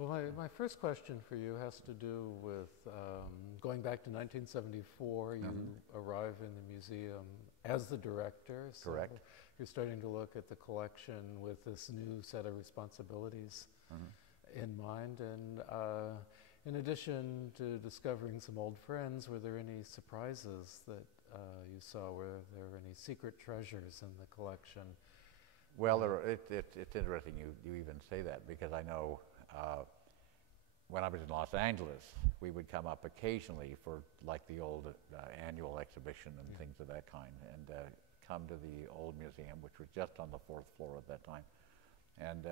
Well, my first question for you has to do with going back to 1974. You arrive in the museum as the director. So Correct. You're starting to look at the collection with this new set of responsibilities in mind. And in addition to discovering some old friends, were there any surprises that you saw? Were there any secret treasures in the collection? Well, it's interesting you even say that, because I know when I was in Los Angeles, we would come up occasionally for like the old annual exhibition and things of that kind, and come to the old museum, which was just on the 4th floor at that time, and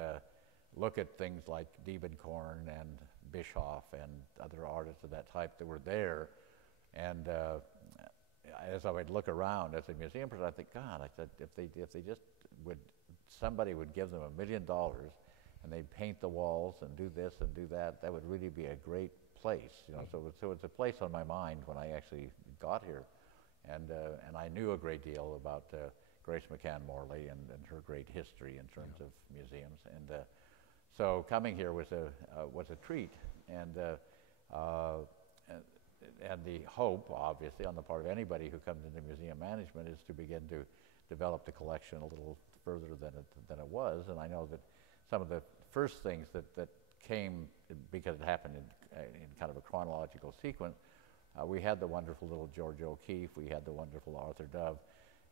look at things like Diebenkorn and Bischoff and other artists of that type that were there. And as I would look around as a museum person, I think, God, I said, if they just would, somebody would give them $1 million and they'd paint the walls and do this and do that, that would really be a great place. You know, so it's a place on my mind when I actually got here. And I knew a great deal about Grace McCann Morley and her great history in terms of museums. And so coming here was a treat. And the hope, obviously, on the part of anybody who comes into museum management is to begin to develop the collection a little further than it was. And I know that some of the first things that came, because it happened in kind of a chronological sequence, we had the wonderful little George O'Keeffe, we had the wonderful Arthur Dove,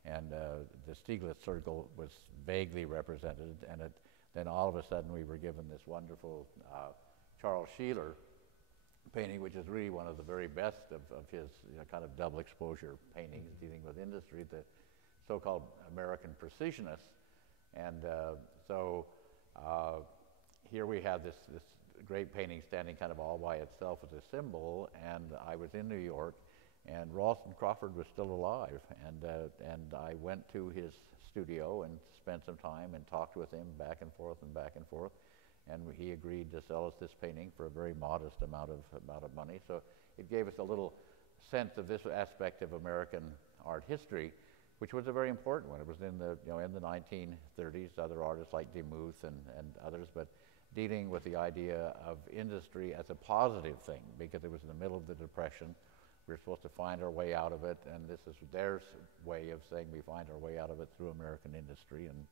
and the Stieglitz Circle was vaguely represented, and then all of a sudden we were given this wonderful Charles Sheeler painting, which is really one of the very best of his kind of double exposure paintings dealing with industry, the so-called American Precisionists. And so here we have this great painting standing kind of all by itself as a symbol, and I was in New York, and Ralston Crawford was still alive, and I went to his studio and spent some time and talked with him back and forth, and he agreed to sell us this painting for a very modest amount of money. So it gave us a little sense of this aspect of American art history, which was a very important one. It was in the in the 1930s. Other artists like Demuth and others, but dealing with the idea of industry as a positive thing, because it was in the middle of the Depression. We were supposed to find our way out of it, and this is their way of saying we find our way out of it through American industry and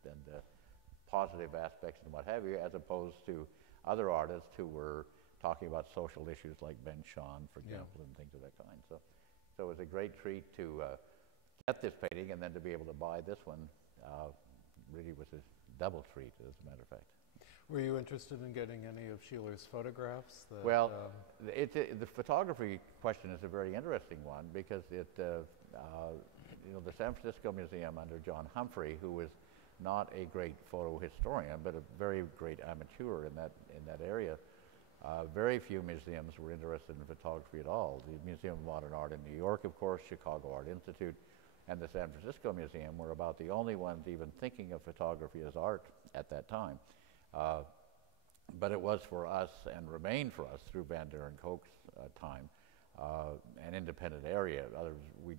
positive aspects and what have you, as opposed to other artists who were talking about social issues like Ben Shahn, for example, and things of that kind. So it was a great treat to get this painting, and then to be able to buy this one really was a double treat, as a matter of fact. Were you interested in getting any of Sheeler's photographs? Well, the photography question is a very interesting one, because the San Francisco Museum under John Humphrey, who was not a great photo historian, but a very great amateur in that area, very few museums were interested in photography at all. The Museum of Modern Art in New York, of course, Chicago Art Institute, and the San Francisco Museum were about the only ones even thinking of photography as art at that time. But it was for us, and remained for us through Van Doren Koch's time, an independent area. Others, we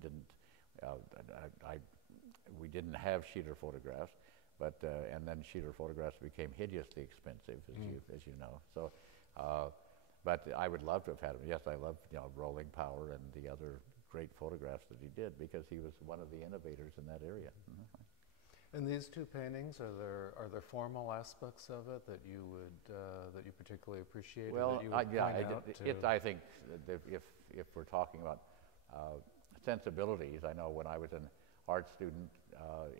didn't have Sheeler photographs, but and then Sheeler photographs became hideously expensive, as you know. So, but I would love to have had him. Yes, I love Rolling Power and the other great photographs that he did, because he was one of the innovators in that area. And these two paintings, are there formal aspects of it that you would that you particularly appreciate? Well, I think that if we're talking about sensibilities, I know when I was an art student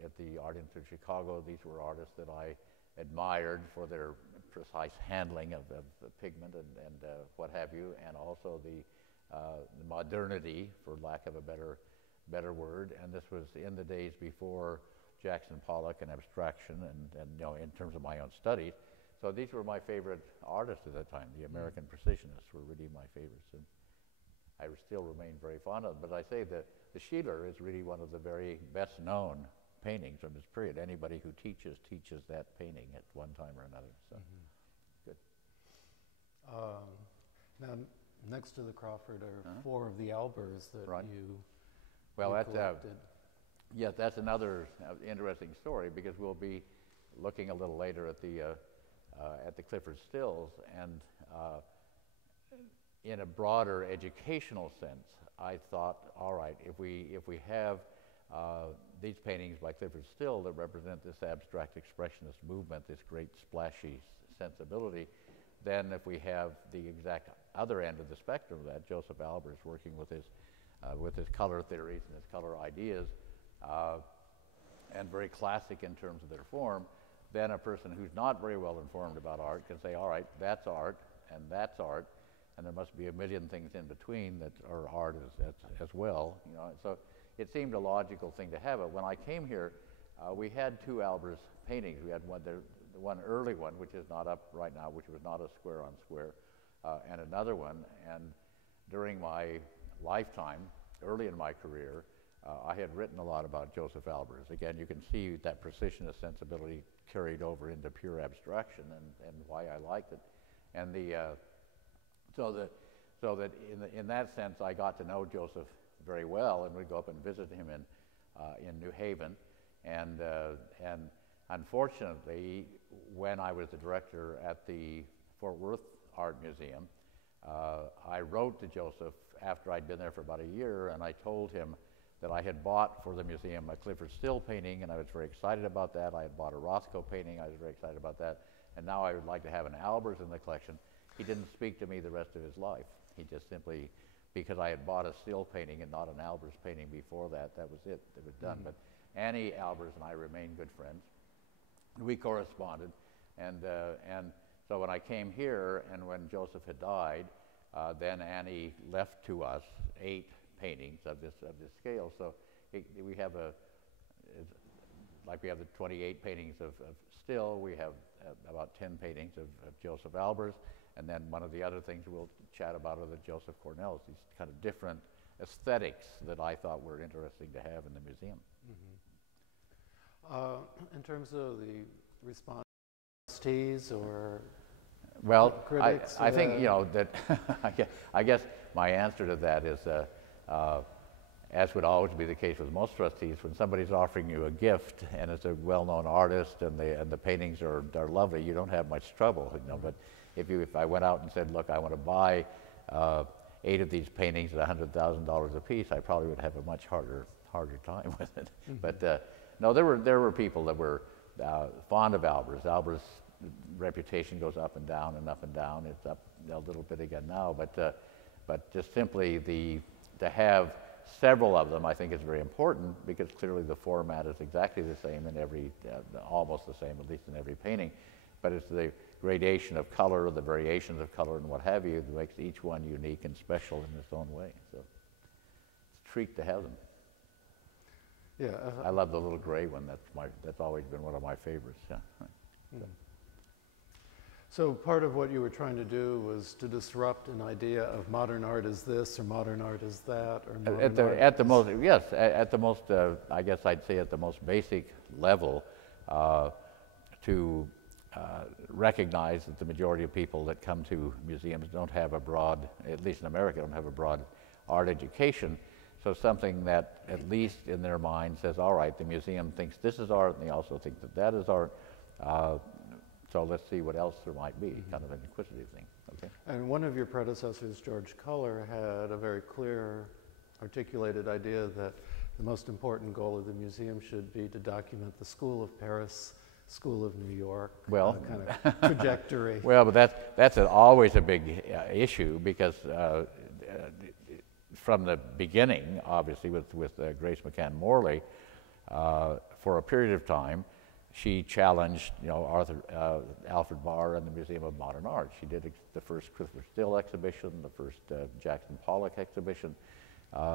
at the Art Institute of Chicago, these were artists that I admired for their precise handling of pigment and what have you, and also the modernity, for lack of a better word. And this was in the days before Jackson Pollock and abstraction, and in terms of my own studies. So these were my favorite artists at that time. The American Precisionists were really my favorites, and I still remain very fond of them. But I say that the Sheeler is really one of the very best known paintings from this period. Anybody who teaches that painting at one time or another. So good. Now, next to the Crawford are four of the Albers that you collected. Yes, that's another interesting story, because we'll be looking a little later at the at the Clifford Stills, and in a broader educational sense, I thought, all right, if we have these paintings by Clifford Still that represent this abstract expressionist movement, this great splashy sensibility, then if we have the exact other end of the spectrum of that, Josef Albers working with his color theories and his color ideas, and very classic in terms of their form, then a person who's not very well informed about art can say, all right, that's art, and that's art, and there must be a million things in between that are art as well. You know, so it seemed a logical thing to have it. When I came here, we had two Albers paintings. We had one early one, which is not up right now, which was not a square on square, and another one. And during my lifetime, early in my career, I had written a lot about Josef Albers. Again, you can see that precisionist sensibility carried over into pure abstraction, and why I liked it. And so that in that sense, I got to know Josef very well, and we'd go up and visit him in New Haven. And unfortunately, when I was the director at the Fort Worth Art Museum, I wrote to Josef after I'd been there for about a year, and I told him that I had bought for the museum a Clifford Still painting, and I was very excited about that. I had bought a Rothko painting. I was very excited about that. And now I would like to have an Albers in the collection. He didn't speak to me the rest of his life. He just simply, because I had bought a Still painting and not an Albers painting before that, that was it. It was done. But Annie Albers and I remained good friends. We corresponded. And so when I came here and when Josef had died, then Annie left to us 8 paintings of this scale. So we have like we have the 28 paintings of Still, we have about 10 paintings of Josef Albers, and then one of the other things we'll chat about are the Joseph Cornells, these kind of different aesthetics that I thought were interesting to have in the museum. In terms of the response or critics? I think, you know, that I guess my answer to that is, as would always be the case with most trustees, when somebody's offering you a gift and it's a well-known artist and the paintings are lovely, you don't have much trouble, you know. But if I went out and said, look, I want to buy 8 of these paintings at $100,000 a piece, I probably would have a much harder time with it. But no, there were people that were fond of Albers. Albers' reputation goes up and down and up and down. It's up a little bit again now, but just simply to have several of them, I think, is very important, because clearly the format is exactly the same in every, almost the same, at least in every painting. But it's the gradation of color, the variations of color, and what have you, that makes each one unique and special in its own way. So it's a treat to have them. Yeah, I love the little gray one. That's always been one of my favorites. Yeah. So part of what you were trying to do was to disrupt an idea of modern art is this or modern art is that, or at the most, I guess I'd say at the most basic level, to recognize that the majority of people that come to museums don't have a broad, at least in America, don't have a broad art education. So something that, at least in their mind, says, all right, the museum thinks this is art, and they also think that that is art. So let's see what else there might be, kind of an inquisitive thing. Okay. And one of your predecessors, George Culler, had a very clear, articulated idea that the most important goal of the museum should be to document the School of Paris, School of New York, kind of trajectory. Well, but that's always a big issue, because from the beginning, obviously, with Grace McCann Morley, for a period of time, she challenged, you know, Alfred Barr and the Museum of Modern Art. She did the first Clifford Still exhibition, the first Jackson Pollock exhibition.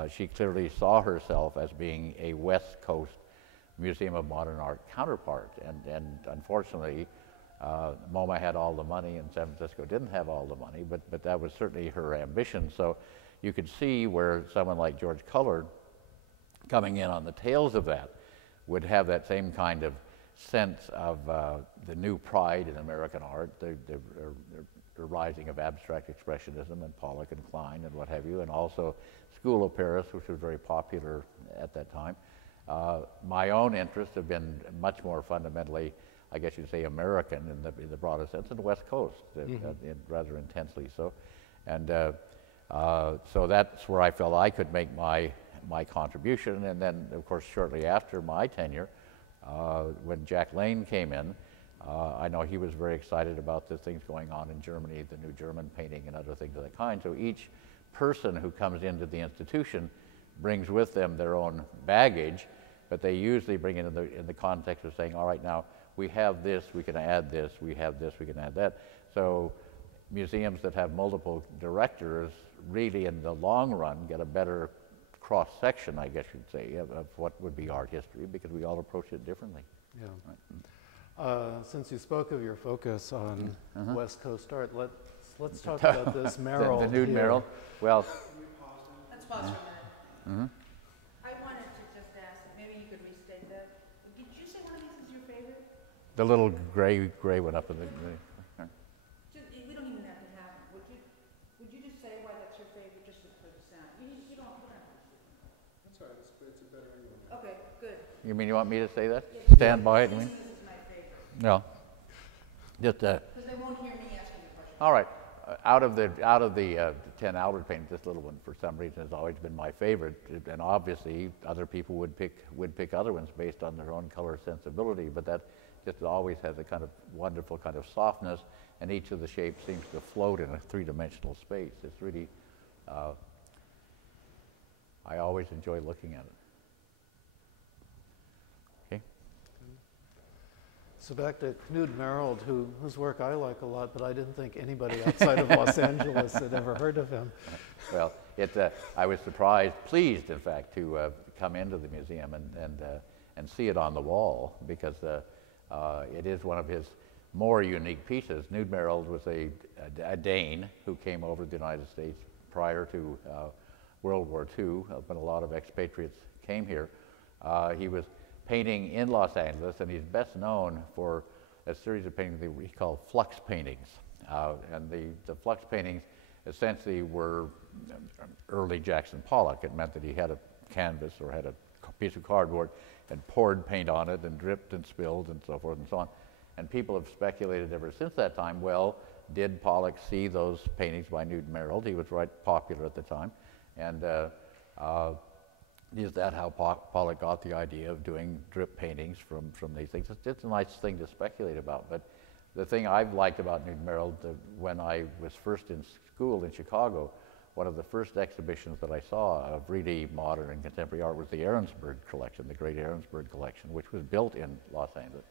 She clearly saw herself as being a West Coast Museum of Modern Art counterpart, and unfortunately, MoMA had all the money and San Francisco didn't have all the money, but that was certainly her ambition. So you could see where someone like George Culler, coming in on the tails of that, would have that same kind of sense of the new pride in American art, the rising of abstract expressionism and Pollock and Klein and what have you, and also School of Paris, which was very popular at that time. My own interests have been much more fundamentally I guess you'd say, American in the broadest sense, in the West Coast, rather intensely so. And so that's where I felt I could make my contribution. And then, of course, shortly after my tenure, when Jack Lane came in, I know he was very excited about the things going on in Germany, the new German painting and other things of that kind. So each person who comes into the institution brings with them their own baggage, but they usually bring it in the context of saying, all right, now we have this, we can add this, we have this, we can add that. So museums that have multiple directors really in the long run get a better cross-section, I guess you'd say, of what would be art history, because we all approach it differently. Yeah. Right. Since you spoke of your focus on West Coast art, let's talk about this Merrill. The nude Merrill. Well, let's pause for a minute. I wanted to just ask, maybe you could restate that. Did you say one of these is your favorite? the little gray one up in the. We don't even have to have it. Would you just say why that's your favorite, just for the sound? You don't have to. That's all right. It's a better angle. Okay, good. You mean you want me to say that? Yeah. Stand by it, you mean? This is my favorite. No. Just Because they won't hear me asking the question. all right. Out of the 10 Albert paintings, this little one for some reason has always been my favorite, and obviously other people would pick other ones based on their own color sensibility. But that just always has a kind of wonderful kind of softness, and each of the shapes seems to float in a three-dimensional space. It's really, I always enjoy looking at it. Okay. So back to Knud Merrill, whose work I like a lot, but I didn't think anybody outside of Los Angeles had ever heard of him. Well, I was pleased, in fact, to come into the museum and see it on the wall, because it is one of his more unique pieces. Knud Merrill was a Dane who came over to the United States prior to World War II, when a lot of expatriates came here. He was painting in Los Angeles, and he's best known for a series of paintings that we call flux paintings. And the flux paintings essentially were early Jackson Pollock. It meant that he had a canvas or had a piece of cardboard and poured paint on it and dripped and spilled and so forth and so on. And people have speculated ever since that time, well, did Pollock see those paintings by Knud Merrill? He was right popular at the time. And is that how Pollock got the idea of doing drip paintings from these things? It's a nice thing to speculate about. But the thing I've liked about Knud Merrill, when I was first in school in Chicago, one of the first exhibitions that I saw of really modern and contemporary art was the Ahrensburg collection, the great Ahrensburg collection, which was built in Los Angeles.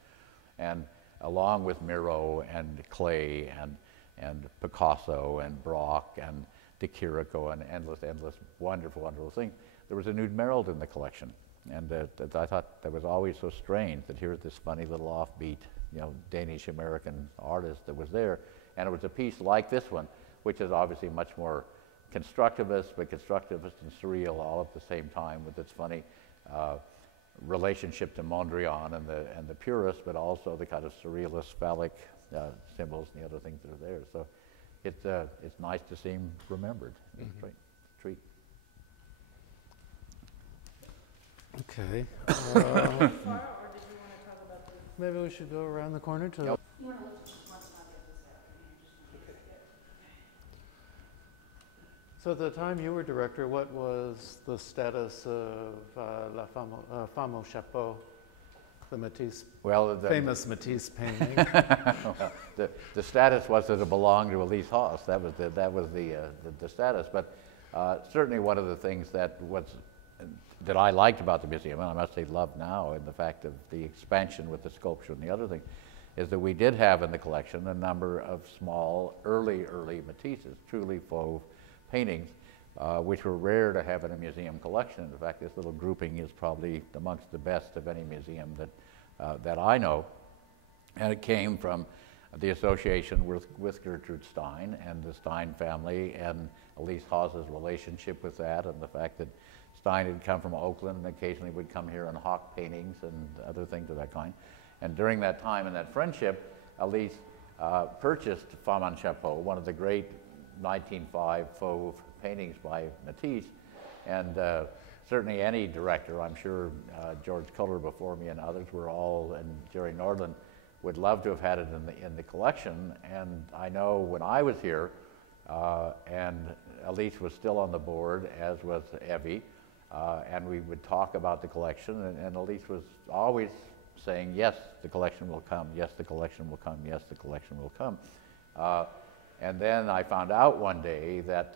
And along with Miro and Klee and Picasso and Brock and De Chirico and endless wonderful things, there was a Knud Merrill in the collection. And I thought that was always so strange that here's this funny little offbeat, Danish-American artist that was there. And it was a piece like this one, which is obviously much more constructivist, but constructivist and surreal all at the same time, with its funny relationship to Mondrian and the purists, but also the kind of surrealist phallic symbols and the other things that are there. So it's nice to see him remembered. It's a treat. Okay. Maybe we should go around the corner to. Yep. So at the time you were director, what was the status of La Femme au Chapeau, the Matisse, famous Matisse painting? Well, the status was that it belonged to Elise Haas. That was the status. But certainly one of the things that I liked about the museum, and I must say love now, in the fact of the expansion with the sculpture and the other thing, is that we did have in the collection a number of small, early Matisses, truly fauve paintings, which were rare to have in a museum collection. In fact, this little grouping is probably amongst the best of any museum that I know. And it came from the association with Gertrude Stein and the Stein family, and Elise Haas's relationship with that, and the fact that Stein had come from Oakland and occasionally would come here on hawk paintings and other things of that kind. And during that time and that friendship, Elise purchased Femme en Chapeau, one of the great 1905 fauve paintings by Matisse. And certainly any director, I'm sure George Culler before me and others were all, and Jerry Nordland, would love to have had it in the collection. And I know when I was here, and Elise was still on the board, as was Evie, and we would talk about the collection, and Elise was always saying, yes, the collection will come, yes, the collection will come, yes, the collection will come. And then I found out one day that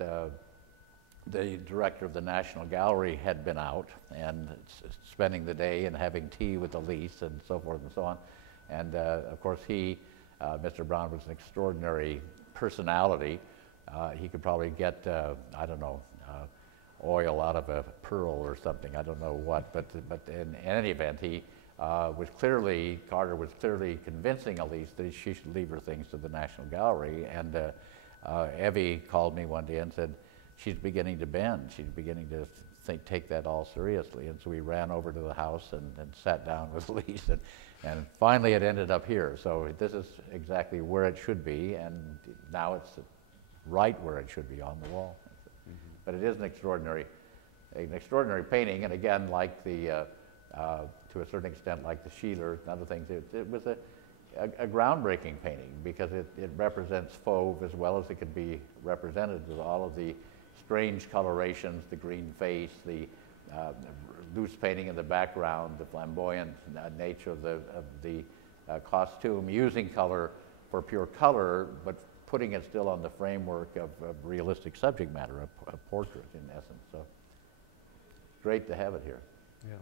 the director of the National Gallery had been out and spending the day and having tea with Elise and so forth and so on. And of course Mr. Brown was an extraordinary personality. He could probably get, I don't know, oil out of a pearl or something, I don't know what, but in any event, Carter was clearly convincing Elise that she should leave her things to the National Gallery. And Evie called me one day and said, she's beginning to bend. She's beginning to take that all seriously. And so we ran over to the house and sat down with Elise, and finally it ended up here. So this is exactly where it should be, and now it's right where it should be, on the wall. Mm-hmm. But it is an extraordinary painting, and again, like the to a certain extent, like the Sheilas and other things, it was a groundbreaking painting, because it represents Fauve as well as it could be represented, with all of the strange colorations, the green face, the loose painting in the background, the flamboyant nature of the costume, using color for pure color, but putting it still on the framework of realistic subject matter, a portrait in essence. So great to have it here. Yeah.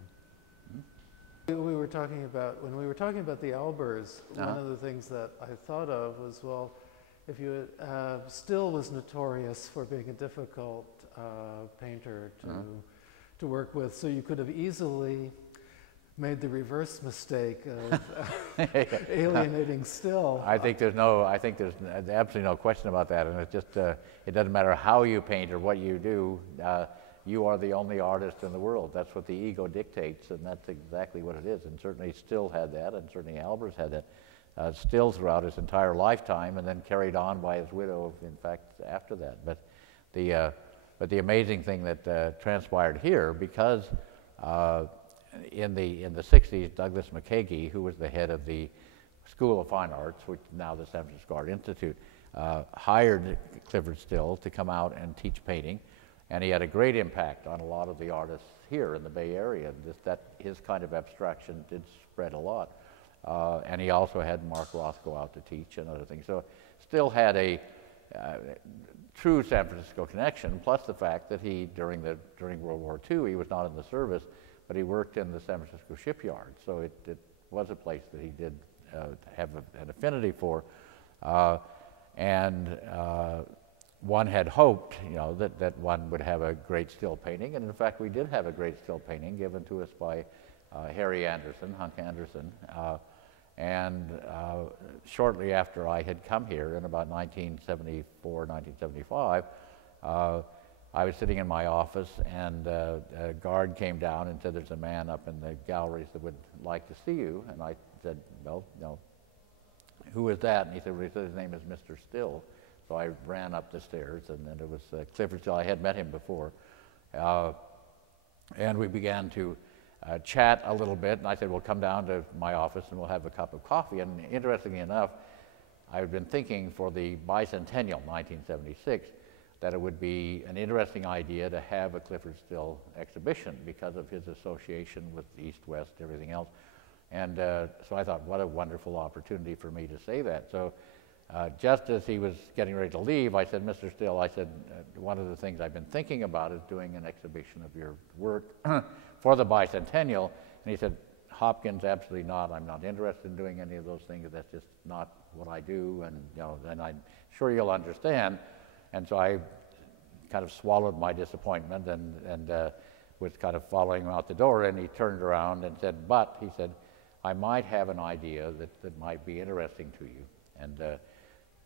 When we were talking about the Albers, one of the things that I thought of was, well, if you Still was notorious for being a difficult painter to work with, so you could have easily made the reverse mistake of alienating Still. I think there's absolutely no question about that, and it's just it doesn't matter how you paint or what you do. You are the only artist in the world. That's what the ego dictates, and that's exactly what it is. And certainly Still had that, and certainly Albers had that. Still throughout his entire lifetime, and then carried on by his widow, in fact, after that. But the amazing thing that transpired here, because in the 60s, Douglas McKagy, who was the head of the School of Fine Arts, which is now the San Francisco Art Institute, hired Clyde Still to come out and teach painting. And he had a great impact on a lot of the artists here in the Bay Area. His kind of abstraction did spread a lot. And he also had Mark Roth go out to teach and other things. So Still had a true San Francisco connection, plus the fact that during World War II, he was not in the service, but he worked in the San Francisco shipyard. So it was a place that he did have an affinity for. One had hoped, that one would have a great Still painting, and in fact we did have a great Still painting given to us by Hunk Anderson, and shortly after I had come here in about 1974, 1975, I was sitting in my office, and a guard came down and said, there's a man up in the galleries that would like to see you. And I said, well, no. Who is that? And he said, his name is Mr. Still. So I ran up the stairs, and then it was Clyde Still. I had met him before. And we began to chat a little bit, and I said, well, come down to my office and we'll have a cup of coffee. And interestingly enough, I had been thinking for the bicentennial, 1976, that it would be an interesting idea to have a Clyde Still exhibition because of his association with East, West, everything else. And so I thought, what a wonderful opportunity for me to say that. So just as he was getting ready to leave, I said, Mr. Still, I said, one of the things I've been thinking about is doing an exhibition of your work for the bicentennial. And he said, Hopkins, absolutely not. I'm not interested in doing any of those things. That's just not what I do. And, and I'm sure you'll understand. And so I kind of swallowed my disappointment and was kind of following him out the door. And he turned around and said, but, he said, I might have an idea that might be interesting to you. And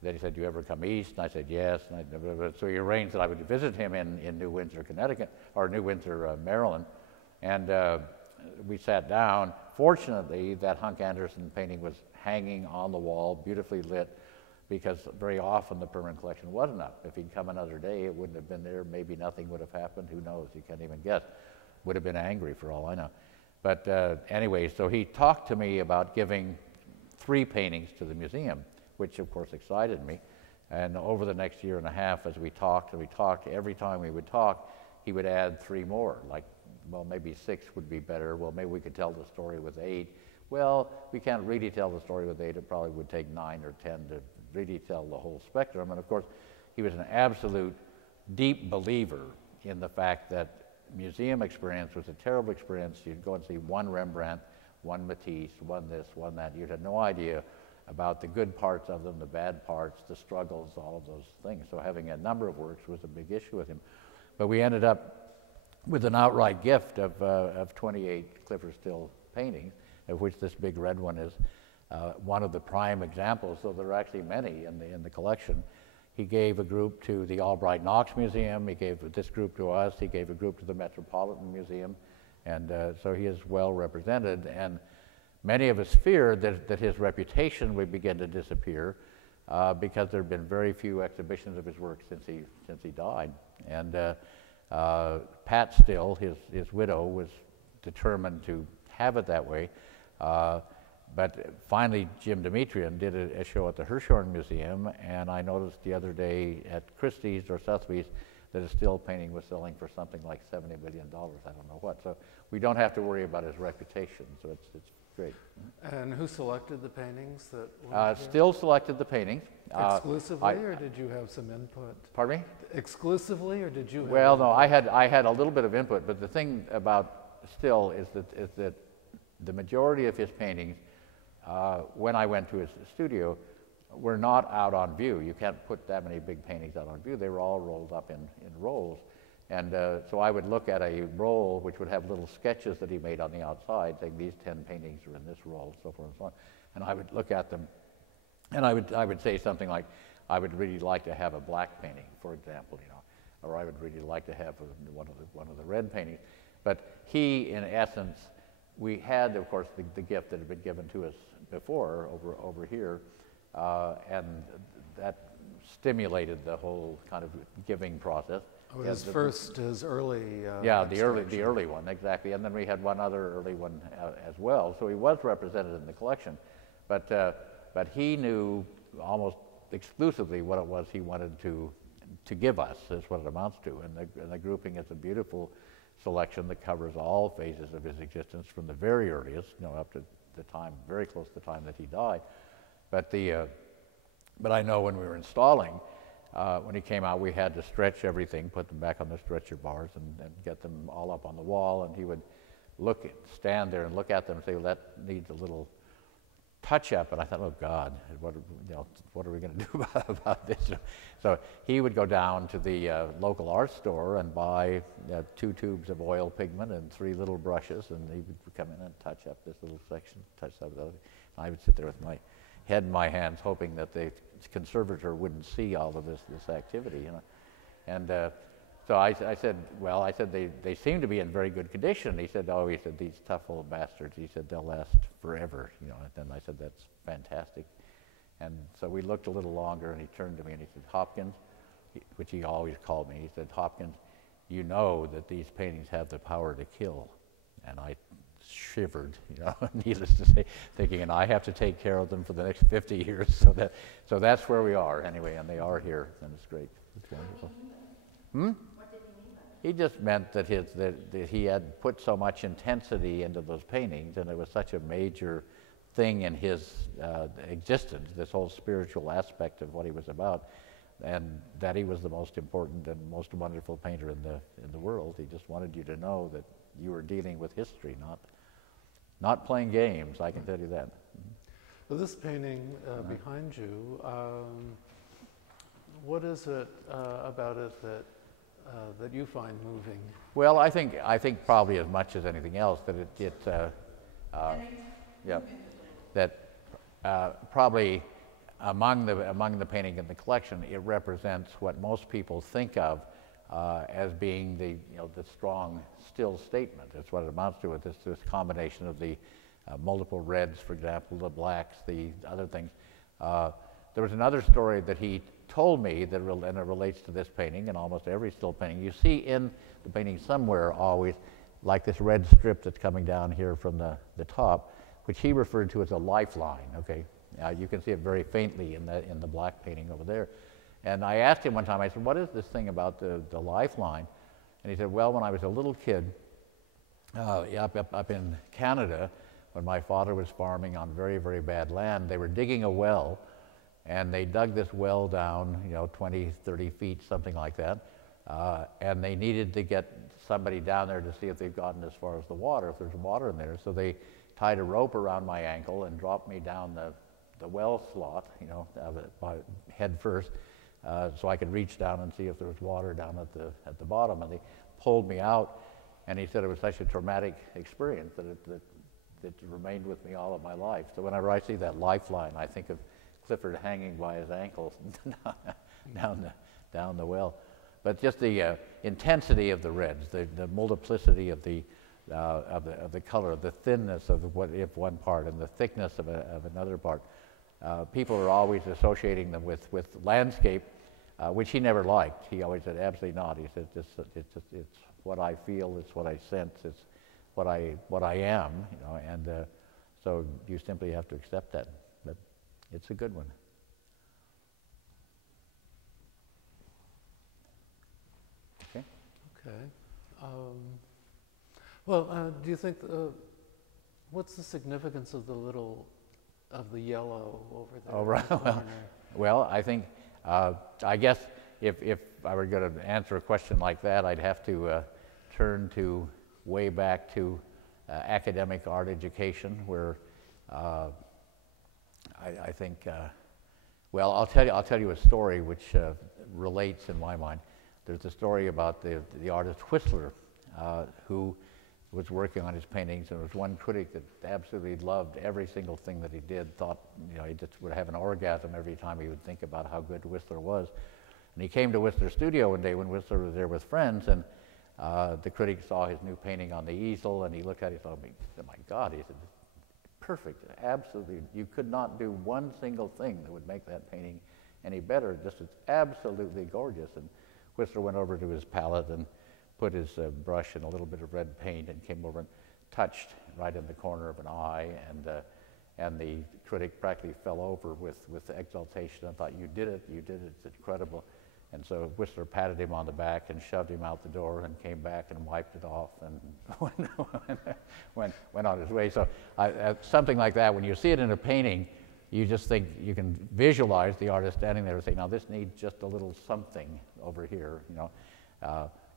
then he said, do you ever come east? And I said, yes. And so he arranged that I would visit him in New Windsor, Connecticut, or New Windsor, Maryland. And we sat down. Fortunately, that Hunk Anderson painting was hanging on the wall, beautifully lit, because very often the permanent collection wasn't up. If he'd come another day, it wouldn't have been there. Maybe nothing would have happened. Who knows? You can't even guess. Would have been angry for all I know. But anyway, so he talked to me about giving 3 paintings to the museum, which of course excited me. And over the next year and a half, as we talked and we talked, every time we would talk, he would add 3 more, like, well, maybe 6 would be better. Well, maybe we could tell the story with 8. Well, we can't really tell the story with 8. It probably would take 9 or 10 to really tell the whole spectrum. And of course, he was an absolute deep believer in the fact that museum experience was a terrible experience. You'd go and see one Rembrandt, one Matisse, one this, one that. You had no idea about the good parts of them, the bad parts, the struggles, all of those things. So having a number of works was a big issue with him. But we ended up with an outright gift of 28 Clifford Still paintings, of which this big red one is one of the prime examples, so there are actually many in the collection. He gave a group to the Albright Knox Museum, he gave this group to us, he gave a group to the Metropolitan Museum, and so he is well represented. And many of us feared that his reputation would begin to disappear because there have been very few exhibitions of his work since he died. And Pat Still, his widow, was determined to have it that way. But finally, Jim Dimitrian did a show at the Hirshhorn Museum, and I noticed the other day at Christie's or Sotheby's that a Still painting was selling for something like $70 million, I don't know what. So we don't have to worry about his reputation, so it's great. And who selected the paintings that were Still selected the paintings. Exclusively, or did you have some input? Pardon me? Exclusively, or did you have Well, no, input? I had a little bit of input, but the thing about Still is that the majority of his paintings, when I went to his studio, were not out on view. You can't put that many big paintings out on view. They were all rolled up in rolls. And so I would look at a roll which would have little sketches that he made on the outside, saying these 10 paintings are in this roll, so forth and so on. And I would look at them, and I would say something like, I would really like to have a black painting, for example, you know, or I would really like to have one of the red paintings. But he, in essence, we had, of course, the gift that had been given to us before over here, and that stimulated the whole kind of giving process. Oh, his early the early one, exactly. And then we had one other early one as well. So he was represented in the collection, but he knew almost exclusively what it was he wanted to give us. Is what it amounts to. And the grouping is a beautiful selection that covers all phases of his existence, from the very earliest, you know, up to the time, very close to the time that he died. But I know when we were installing, when he came out, we had to stretch everything, put them back on the stretcher bars, and get them all up on the wall. And he would stand there and look at them and say, well, that needs a little touch-up. And I thought, oh, God, what are we going to do about this? So he would go down to the local art store and buy 2 tubes of oil pigment and 3 little brushes, and he would come in and touch up this little section, touch up the other. And I would sit there with my head in my hands, hoping that the conservator wouldn't see all of this activity, you know. And so I said, well, they seem to be in very good condition. He said, oh, these tough old bastards. He said, they'll last forever, you know. And then I said, that's fantastic. And so we looked a little longer, and he turned to me and he said, Hopkins, which he always called me, he said, Hopkins, you know that these paintings have the power to kill. And I shivered, you know, needless to say, thinking, and I have to take care of them for the next 50 years. So that's where we are anyway, and they are here, and it's great. It's wonderful. What did he mean by that? He just meant that he had put so much intensity into those paintings, and it was such a major thing in his existence, this whole spiritual aspect of what he was about, and that he was the most important and most wonderful painter in the world. He just wanted you to know that you were dealing with history, not playing games, I can tell you that. Well, this painting behind you, what is it about it that you find moving? Well, I think probably as much as anything else that probably among the painting in the collection, it represents what most people think of as being the strong Still statement. That's what it amounts to. With this combination of the multiple reds, for example, the blacks, the other things. There was another story that he told me and it relates to this painting and almost every Still painting. You see in the painting somewhere always like this red strip that's coming down here from the top, which he referred to as a lifeline. Okay, You can see it very faintly in the black painting over there. And I asked him one time, I said, what is this thing about the Lifeline? And he said, well, when I was a little kid up in Canada, when my father was farming on very, very bad land, they were digging a well, and they dug this well down, 20, 30 feet, something like that, and they needed to get somebody down there to see if they've gotten as far as the water, if there's water in there. So they tied a rope around my ankle and dropped me down the well slot, head first, so I could reach down and see if there was water down at the bottom. And they pulled me out, and he said it was such a traumatic experience that it remained with me all of my life. So whenever I see that Lifeline, I think of Clifford hanging by his ankles down the well. But just the intensity of the reds, the multiplicity of the color, the thinness of one part and the thickness of another part. People are always associating them with landscape, which he never liked. He always said, absolutely not. He said, it's what I feel, it's what I sense, it's what I am, and so you simply have to accept that. But it's a good one. Okay. Okay. Well, do you think what's the significance of the yellow over there? Oh, right. Well, I think I guess if I were going to answer a question like that, I'd have to turn to way back to academic art education, where I think. Well, I'll tell you a story which relates in my mind. There's a story about the artist Whistler, who was working on his paintings, and there was one critic that absolutely loved every single thing that he did, thought he just would have an orgasm every time he would think about how good Whistler was. And he came to Whistler's studio one day when Whistler was there with friends, and the critic saw his new painting on the easel, and he looked at it and thought, oh my God, he said, perfect, absolutely, you could not do one single thing that would make that painting any better, just it's absolutely gorgeous. And Whistler went over to his palette and put his brush in a little bit of red paint and came over and touched right in the corner of an eye, and the critic practically fell over with exultation and thought, you did it, it's incredible. And so Whistler patted him on the back and shoved him out the door and came back and wiped it off and went on his way. So something like that, when you see it in a painting, you just think, you can visualize the artist standing there and say, now this needs just a little something over here,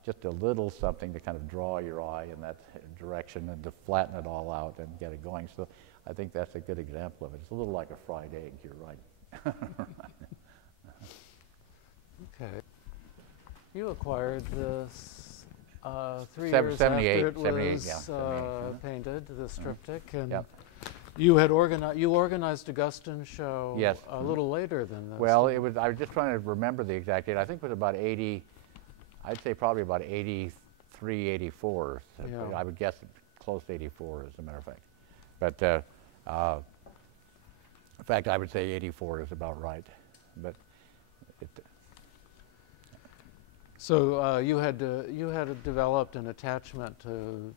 just a little something to kind of draw your eye in that direction and to flatten it all out and get it going. So I think that's a good example of it. It's a little like a fried egg, you're right. Okay. You acquired this 3 Seven- years 78, after it was 78, yeah, 78, painted, this triptych, and Yep. you organized Agustin's show Yes. a little later than this. Well, I was just trying to remember the exact date. I think it was about 80, I'd say probably about 83, 84. Yeah. I would guess close to 84, as a matter of fact. But in fact, I would say 84 is about right. But So you had developed an attachment to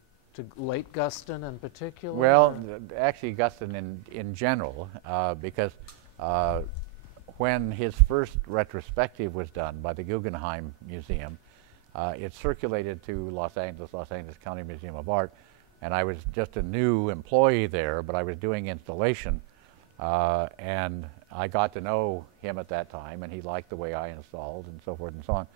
late Agustin in particular? well, actually, Agustin in general, because when his first retrospective was done by the Guggenheim Museum, it circulated to Los Angeles County Museum of Art, and I was just a new employee there, but I was doing installation, and I got to know him at that time, and he liked the way I installed and so forth and so on.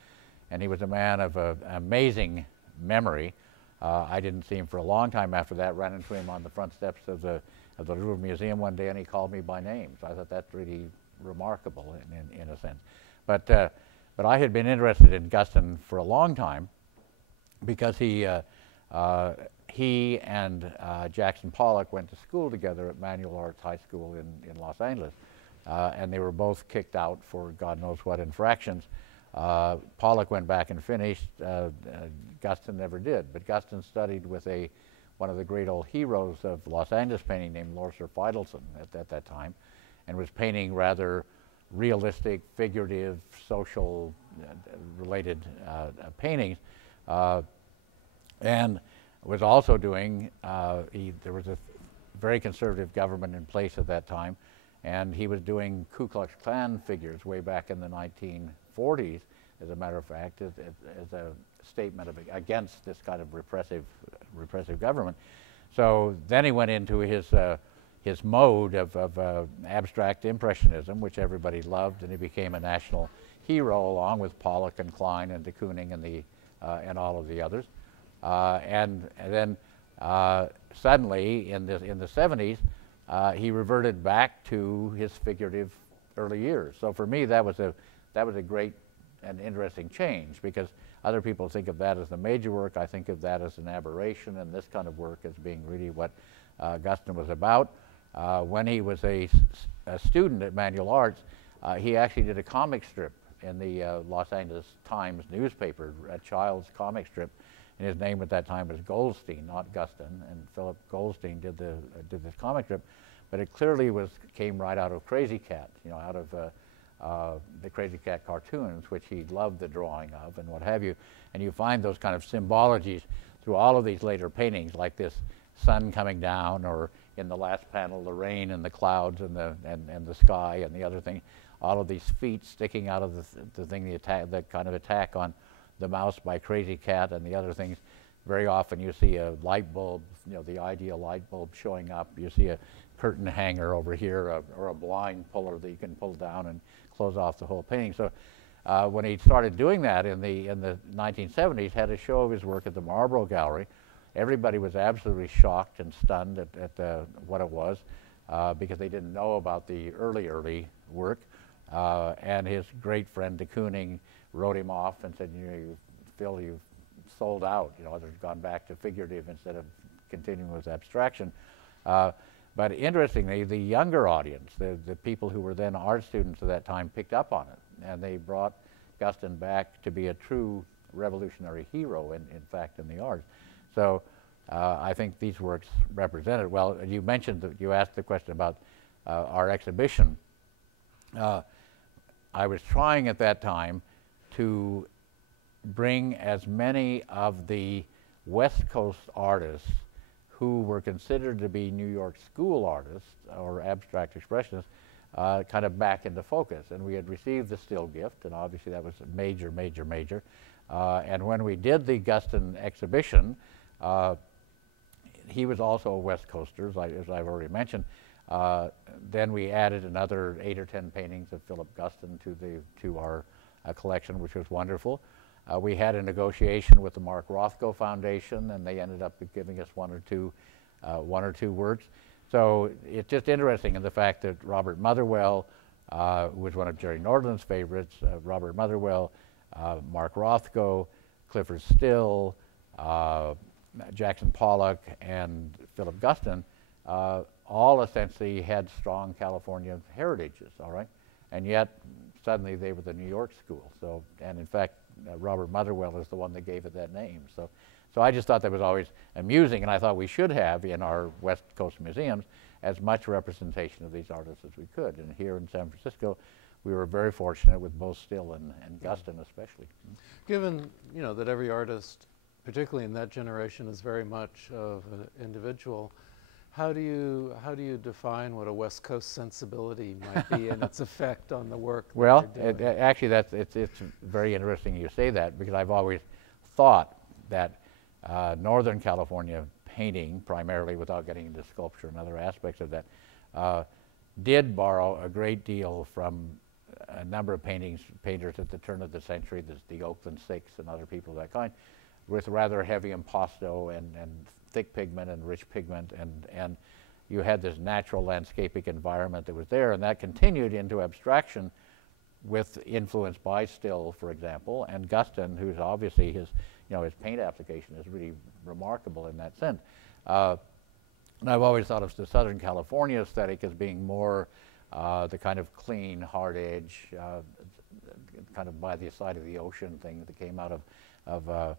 And he was a man of an amazing memory. I didn't see him for a long time after that, ran into him on the front steps of the Louvre Museum one day, and he called me by name. So I thought that's really remarkable in a sense. But I had been interested in Agustin for a long time because he and Jackson Pollock went to school together at Manual Arts High School in Los Angeles. And they were both kicked out for God knows what infractions. Pollock went back and finished. Agustin never did. But Agustin studied with one of the great old heroes of Los Angeles painting named Lorcer Feidelson at that time, and was painting rather realistic, figurative, social related paintings, and was also doing, there was a very conservative government in place at that time, And he was doing Ku Klux Klan figures way back in the 1940s, as a matter of fact, as a statement against this kind of repressive government. So then he went into his mode of abstract impressionism, which everybody loved, and he became a national hero along with Pollock and Klein and de Kooning and all of the others. And then suddenly in the 70s, he reverted back to his figurative early years. So for me, that was a great and interesting change, because other people think of that as the major work. I think of that as an aberration, and this kind of work as being really what Agustin was about. When he was a student at Manual Arts, he actually did a comic strip in the Los Angeles Times newspaper, a child's comic strip, and his name at that time was Goldstein, not Gustin, and Philip Goldstein did this comic strip, but it clearly came right out of Crazy Cat, out of the Crazy Cat cartoons, which he loved the drawing of and what have you, and you find those kind of symbologies through all of these later paintings, like this sun coming down, or in the last panel, the rain and the clouds and the sky and the other thing, all of these feet sticking out of the thing, the kind of attack on the mouse by Crazy Cat and the other things. Very often you see a light bulb, the ideal light bulb showing up. You see a curtain hanger over here, or a blind puller that you can pull down and close off the whole painting. So when he started doing that in the 1970s, had a show of his work at the Marlborough Gallery. Everybody was absolutely shocked and stunned at what it was, because they didn't know about the early work. And his great friend de Kooning wrote him off and said, Phil, you've sold out. They've gone back to figurative instead of continuing with abstraction. But interestingly, the younger audience, the people who were then art students at that time, picked up on it, and they brought Agustin back to be a true revolutionary hero, in fact, in the arts. So I think these works represented, well, you mentioned that you asked the question about our exhibition. I was trying at that time to bring as many of the West Coast artists who were considered to be New York school artists or abstract expressionists kind of back into focus. And we had received the Still gift, and obviously that was a major. And when we did the Agustin exhibition, he was also a West Coaster, as I've already mentioned. Then we added another 8 or 10 paintings of Philip Gustin to our collection, which was wonderful. We had a negotiation with the Mark Rothko Foundation, and they ended up giving us one or two works. So it's just interesting in the fact that Robert Motherwell, who was one of Jerry Nordland's favorites, Robert Motherwell, Mark Rothko, Clifford Still, Jackson Pollock, and Philip Gustin, all essentially had strong California heritages, all right? And yet, suddenly they were the New York school. So, and in fact, Robert Motherwell is the one that gave it that name. So I just thought that was always amusing, and I thought we should have in our West Coast museums as much representation of these artists as we could. And here in San Francisco, we were very fortunate with both Still and Gustin especially. Given, that every artist, particularly in that generation, is very much of an individual, how do you define what a West Coast sensibility might be and its effect on the work? Well, actually, it's very interesting you say that, because I've always thought that Northern California painting, primarily without getting into sculpture and other aspects of that, did borrow a great deal from a number of painters at the turn of the century, the Oakland Six and other people of that kind, with rather heavy impasto and thick pigment and rich pigment, and you had this natural landscapic environment that was there, and that continued into abstraction with influence by Still, for example, and Gustin, who's obviously his paint application is really remarkable in that sense. And I've always thought of the Southern California aesthetic as being more the kind of clean, hard edge, kind of by the side of the ocean thing that came out of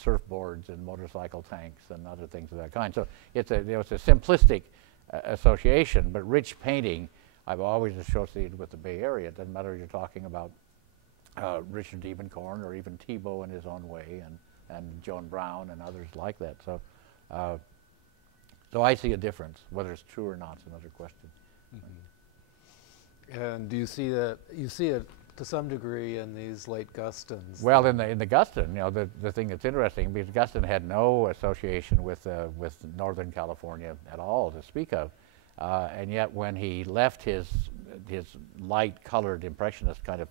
surfboards and motorcycle tanks and other things of that kind. So it's a simplistic association, but rich painting I've always associated with the Bay Area. It doesn't matter if you're talking about Richard Diebenkorn or even Thibault in his own way, and Joan Brown and others like that. So I see a difference. Whether it's true or not is another question. And do you see that? You see it to some degree in these late Gustins. Well, in the Agustin, the thing that's interesting, because Agustin had no association with Northern California at all to speak of, and yet when he left his light-colored impressionist kind of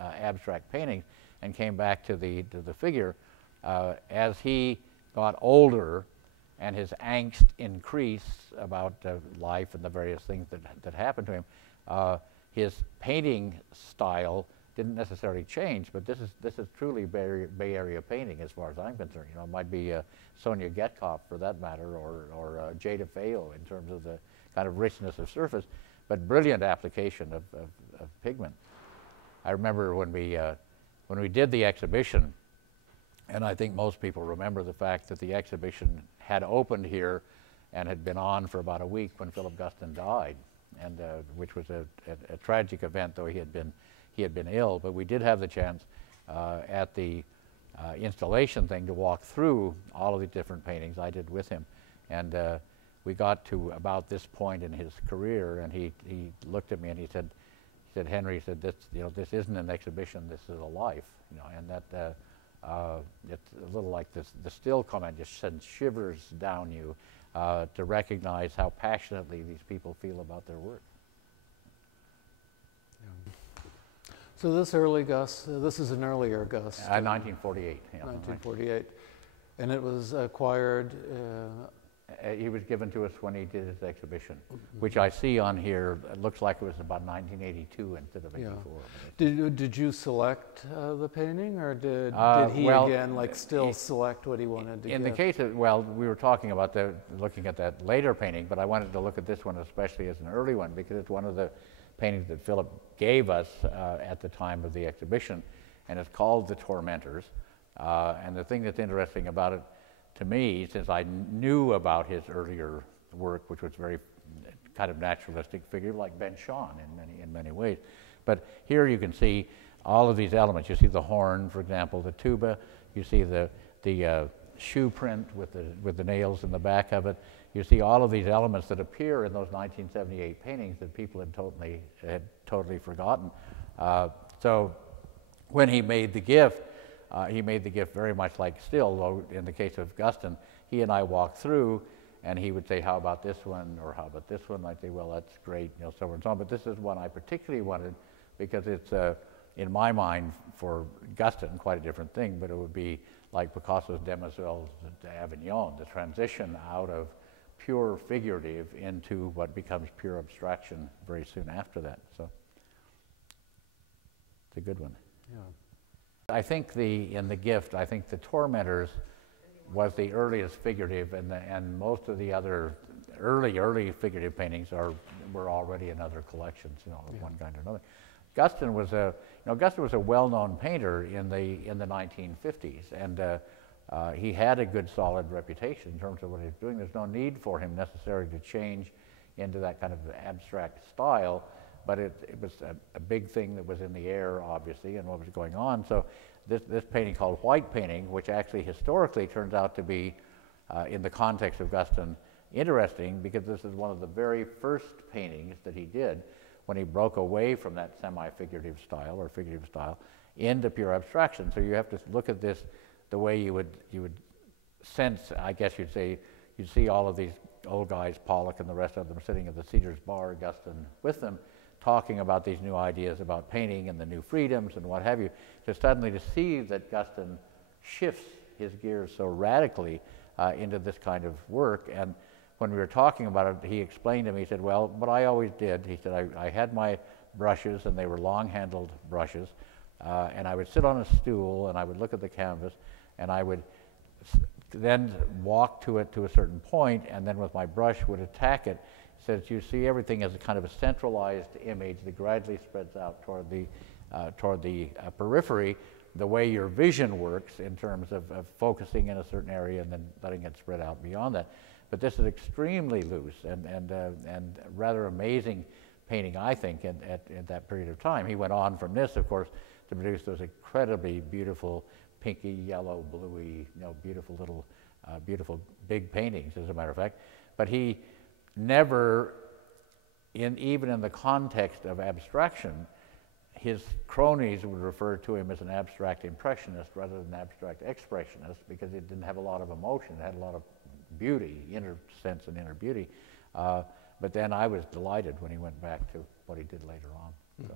abstract painting and came back to the figure, as he got older and his angst increased about life and the various things that happened to him, his painting style didn't necessarily change, but this is truly Bay Area painting as far as I'm concerned. It might be Sonia Getkoff for that matter, or Jada Feo in terms of the kind of richness of surface, but brilliant application of pigment. I remember when we did the exhibition, and I think most people remember the fact that the exhibition had opened here and had been on for about a week when Philip Gustin died, and which was a tragic event, though he had been ill. But we did have the chance at the installation thing to walk through all of the different paintings. I did with him, and we got to about this point in his career, and he looked at me and he said, Henry, said, this isn't an exhibition, this is a life, and that it's a little like the Still comment just sends shivers down you to recognize how passionately these people feel about their work. Yeah. So this early Gus, this is an earlier Gus. 1948. Yeah, 1948, and it was acquired. He was given to us when he did his exhibition, which I see on here. It looks like it was about 1982 instead of 84. Yeah. Did you select the painting, or did he again Still select what he wanted to? In the case of, we were talking about looking at that later painting, but I wanted to look at this one especially as an early one because it's one of the paintings that Philip gave us at the time of the exhibition, and it's called The Tormentors. And the thing that's interesting about it, to me, since I knew about his earlier work, which was very kind of naturalistic figure, like Ben Shahn in many ways. But here you can see all of these elements. You see the horn, for example, the tuba. You see the shoe print with the nails in the back of it. You see all of these elements that appear in those 1978 paintings that people had totally forgotten. So when he made the gift very much like Still, though in the case of Gustin, he and I walked through, and he would say, how about this one, or how about this one? I'd say, well, that's great, so forth and so on. But this is one I particularly wanted because it's, in my mind, for Gustin, quite a different thing, but it would be like Picasso's Demoiselles d'Avignon, the transition out of pure figurative into what becomes pure abstraction very soon after that. So it's a good one. Yeah. I think in the gift, I think the Tormentors was the earliest figurative, and most of the other early figurative paintings were already in other collections, of one kind or another. Agustin was a well-known painter in the 1950s, and he had a good solid reputation in terms of what he was doing. There's no need for him necessarily to change into that kind of abstract style. But it was a big thing that was in the air, obviously, and what was going on. So this painting called White Painting, which actually historically turns out to be, in the context of Gustin, interesting because this is one of the very first paintings that he did when he broke away from that semi-figurative style or figurative style into pure abstraction. So you have to look at this the way you would sense, I guess you'd say, you'd see all of these old guys, Pollock and the rest of them, sitting at the Cedars Bar, Gustin with them, talking about these new ideas about painting and the new freedoms and what have you, to suddenly to see that Gustin shifts his gears so radically into this kind of work. And when we were talking about it, he explained to me, he said, well, what I always did, he said, I had my brushes, and they were long-handled brushes, and I would sit on a stool, and I would look at the canvas, and I would then walk to it to a certain point, and then with my brush would attack it. Says you see everything as a kind of a centralized image that gradually spreads out toward the periphery, the way your vision works in terms of focusing in a certain area and then letting it spread out beyond that. But this is extremely loose and rather amazing painting, I think, at that period of time. He went on from this, of course, to produce those incredibly beautiful pinky, yellow, bluey, beautiful little, beautiful big paintings, as a matter of fact. But he never even in the context of abstraction, his cronies would refer to him as an abstract impressionist rather than an abstract expressionist, because it didn't have a lot of emotion. It had a lot of beauty, inner sense and inner beauty. But then I was delighted when he went back to what he did later on. So.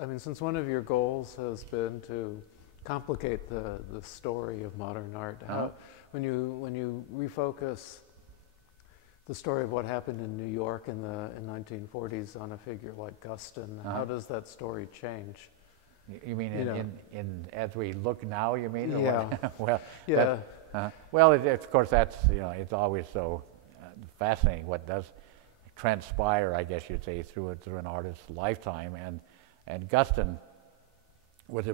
I mean, since one of your goals has been to complicate the story of modern art, when you refocus the story of what happened in New York in the 1940s on a figure like Agustin, how does that story change? You mean in as we look now? You mean? Or Yeah. What? Well, yeah. Well, of course, that's it's always so fascinating what does transpire, I guess you'd say, through an artist's lifetime. And Agustin was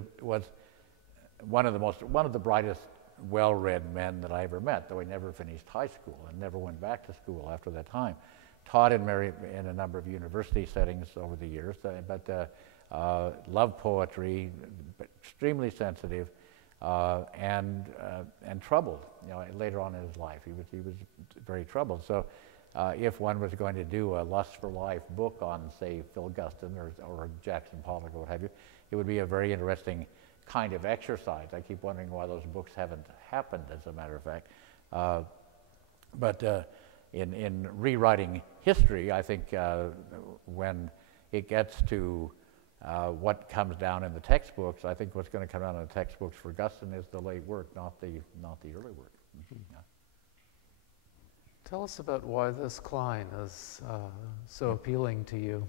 one of the brightest, well-read men that I ever met, though he never finished high school and never went back to school after that time. Taught in a number of university settings over the years, but loved poetry, extremely sensitive, and troubled. Later on in his life, he was very troubled. So, if one was going to do a Lust for Life book on, say, Phil Agustin or Jackson Pollock or what have you, it would be a very interesting kind of exercise. I keep wondering why those books haven't happened, as a matter of fact. But in rewriting history, I think when it gets to what comes down in the textbooks, I think what's going to come down in the textbooks for Agustin is the late work, not the early work. Mm-hmm. Yeah. Tell us about why this Klein is so appealing to you.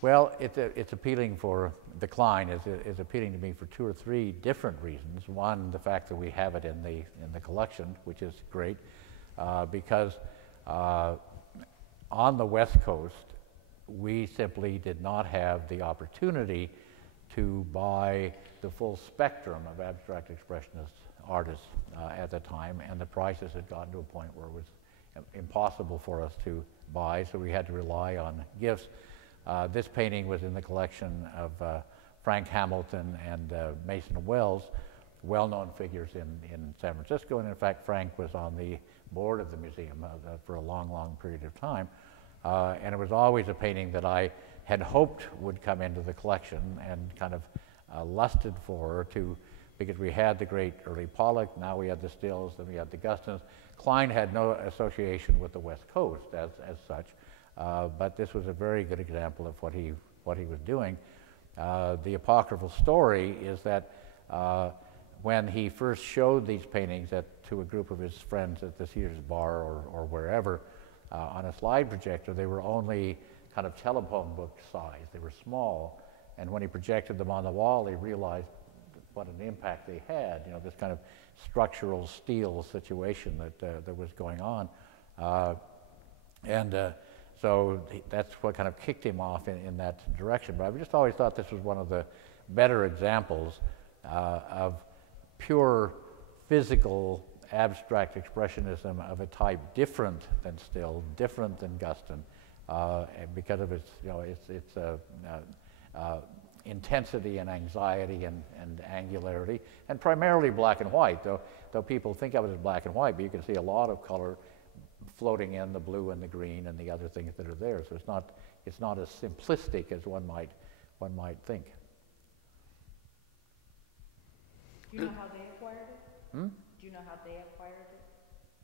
Well, it's appealing for the Klein is appealing to me for two or three different reasons. One, the fact that we have it in the collection, which is great, because on the West Coast, we simply did not have the opportunity to buy the full spectrum of abstract expressionist artists at the time, and the prices had gotten to a point where it was impossible for us to buy, so we had to rely on gifts. This painting was in the collection of Frank Hamilton and Mason Wells, well-known figures in San Francisco, and in fact Frank was on the board of the museum for a long, long period of time. And it was always a painting that I had hoped would come into the collection and kind of lusted for because we had the great early Pollock, now we had the Stills, then we had the Agustins. Klein had no association with the West Coast as such, but this was a very good example of what he was doing. The apocryphal story is that when he first showed these paintings to a group of his friends at the Sears Bar or wherever, on a slide projector, they were only kind of telephone book size. They were small, and when he projected them on the wall, he realized what an impact they had. This kind of structural steel situation that was going on, so that's what kind of kicked him off in that direction. But I've just always thought this was one of the better examples of pure physical abstract expressionism of a type different than Still, different than Agustin, because of its intensity and anxiety and angularity, and primarily black and white. Though people think of it as black and white, but you can see a lot of color floating in, the blue and the green and the other things that are there. So it's not as simplistic as one might think. Do you know how they acquired it? Hmm? Do you know how they acquired it?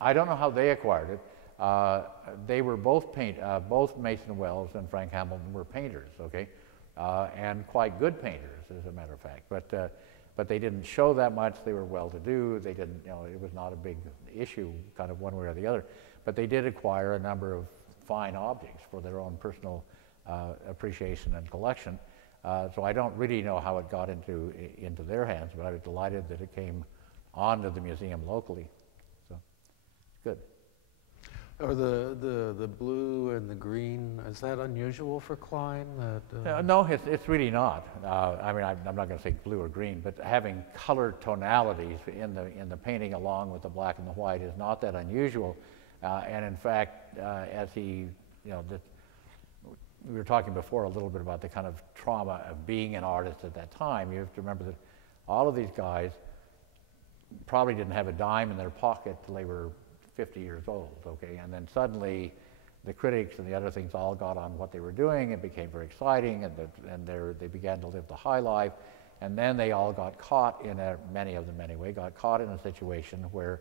I don't know how they acquired it. They were both Mason Wells and Frank Hamilton were painters, okay, and quite good painters, as a matter of fact. But they didn't show that much. They were well-to-do. They didn't, it was not a big issue, kind of one way or the other. But they did acquire a number of fine objects for their own personal appreciation and collection. So I don't really know how it got into their hands, but I was delighted that it came onto the museum locally. So it's good. Or the blue and the green, is that unusual for Klein? No, it's really not. I mean, I'm not going to say blue or green, but having color tonalities in the painting along with the black and the white is not that unusual. And in fact, as he, we were talking before a little bit about the kind of trauma of being an artist at that time. You have to remember that all of these guys probably didn't have a dime in their pocket till they were 50 years old, okay? And then suddenly the critics and the other things all got on what they were doing and became very exciting, and they began to live the high life. And then they all got caught in many of them anyway, got caught in a situation where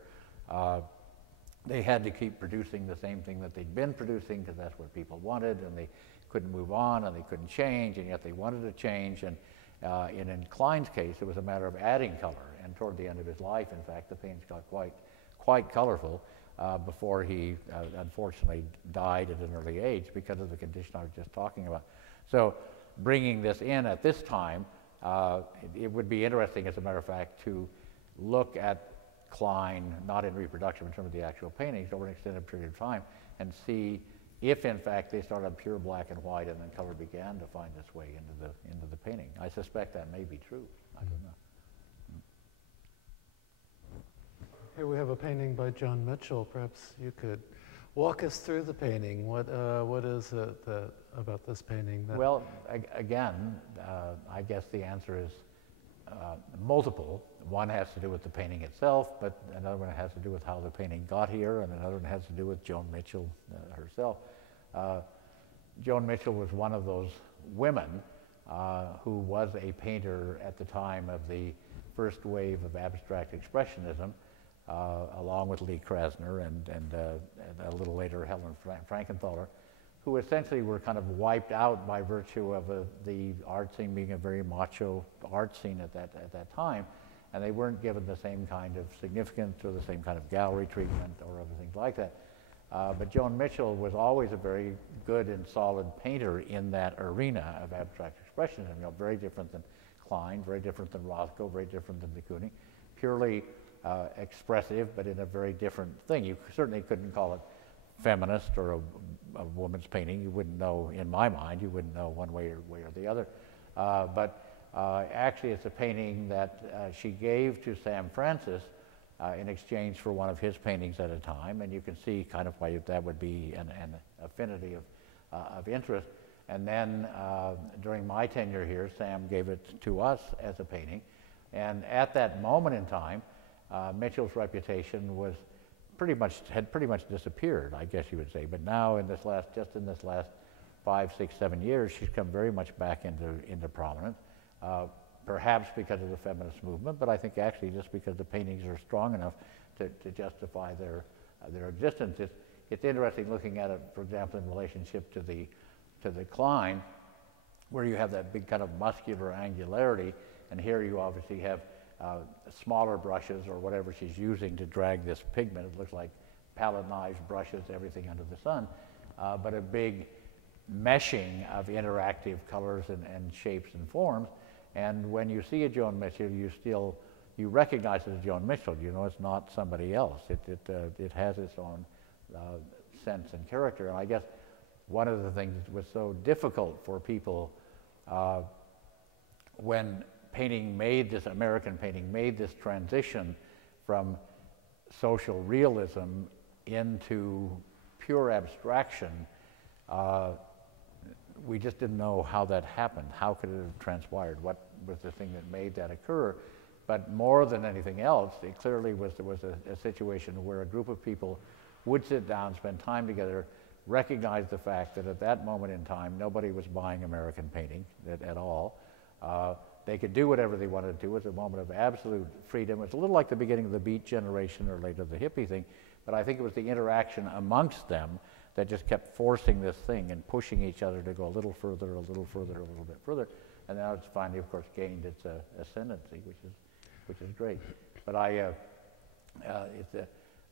they had to keep producing the same thing that they'd been producing because that's what people wanted, and they couldn't move on and they couldn't change, and yet they wanted to change. And in Clyde's case, it was a matter of adding color. And toward the end of his life, in fact, the paintings got quite colorful before he unfortunately died at an early age because of the condition I was just talking about. So bringing this in at this time, it would be interesting, as a matter of fact, to look at Clyde, not in reproduction in terms of the actual paintings, over an extended period of time, and see if, in fact, they started pure black and white and then color began to find its way into the painting. I suspect that may be true. I don't know. Here we have a painting by Joan Mitchell. Perhaps you could walk us through the painting. What is it about this painting? Well, again, I guess the answer is multiple. One has to do with the painting itself, but another one has to do with how the painting got here, and another one has to do with Joan Mitchell herself. Joan Mitchell was one of those women who was a painter at the time of the first wave of abstract expressionism, along with Lee Krasner and a little later Helen Frankenthaler, who essentially were kind of wiped out by virtue of the art scene being a very macho art scene at that time, and they weren't given the same kind of significance or the same kind of gallery treatment or other things like that. But Joan Mitchell was always a very good and solid painter in that arena of abstract expressionism. You know, very different than Clyde, very different than Rothko, very different than de Kooning. Purely expressive, but in a very different thing. You certainly couldn't call it feminist or a woman's painting. You wouldn't know, in my mind, you wouldn't know one way or the other. But actually, it's a painting that she gave to Sam Francis in exchange for one of his paintings at a time, and you can see kind of why that would be an affinity of interest. And then during my tenure here, Sam gave it to us as a painting, and at that moment in time, Mitchell's reputation had pretty much disappeared, I guess you would say. But now, just in this last 5, 6, 7 years, she's come very much back into prominence. Perhaps because of the feminist movement, but I think actually just because the paintings are strong enough to justify their existence. It's interesting looking at it, for example, in relationship to the Clyde, where you have that big kind of muscular angularity, and here you obviously have smaller brushes or whatever she's using to drag this pigment. It looks like palette knives, brushes, everything under the sun, but a big meshing of interactive colors and shapes and forms. And when you see a Joan Mitchell, you recognize it as Joan Mitchell. You know it's not somebody else. It has its own sense and character. And I guess one of the things that was so difficult for people when American painting made this transition from social realism into pure abstraction, we just didn't know how that happened. How could it have transpired? What was the thing that made that occur? But more than anything else, it clearly was a situation where a group of people would sit down, spend time together, recognize the fact that at that moment in time, nobody was buying American painting at all. They could do whatever they wanted to. It was a moment of absolute freedom. It's a little like the beginning of the Beat generation or later the hippie thing, but I think it was the interaction amongst them that just kept forcing this thing and pushing each other to go a little further, a little further, a little bit further. And now it's finally, of course, gained its ascendancy, which is great. But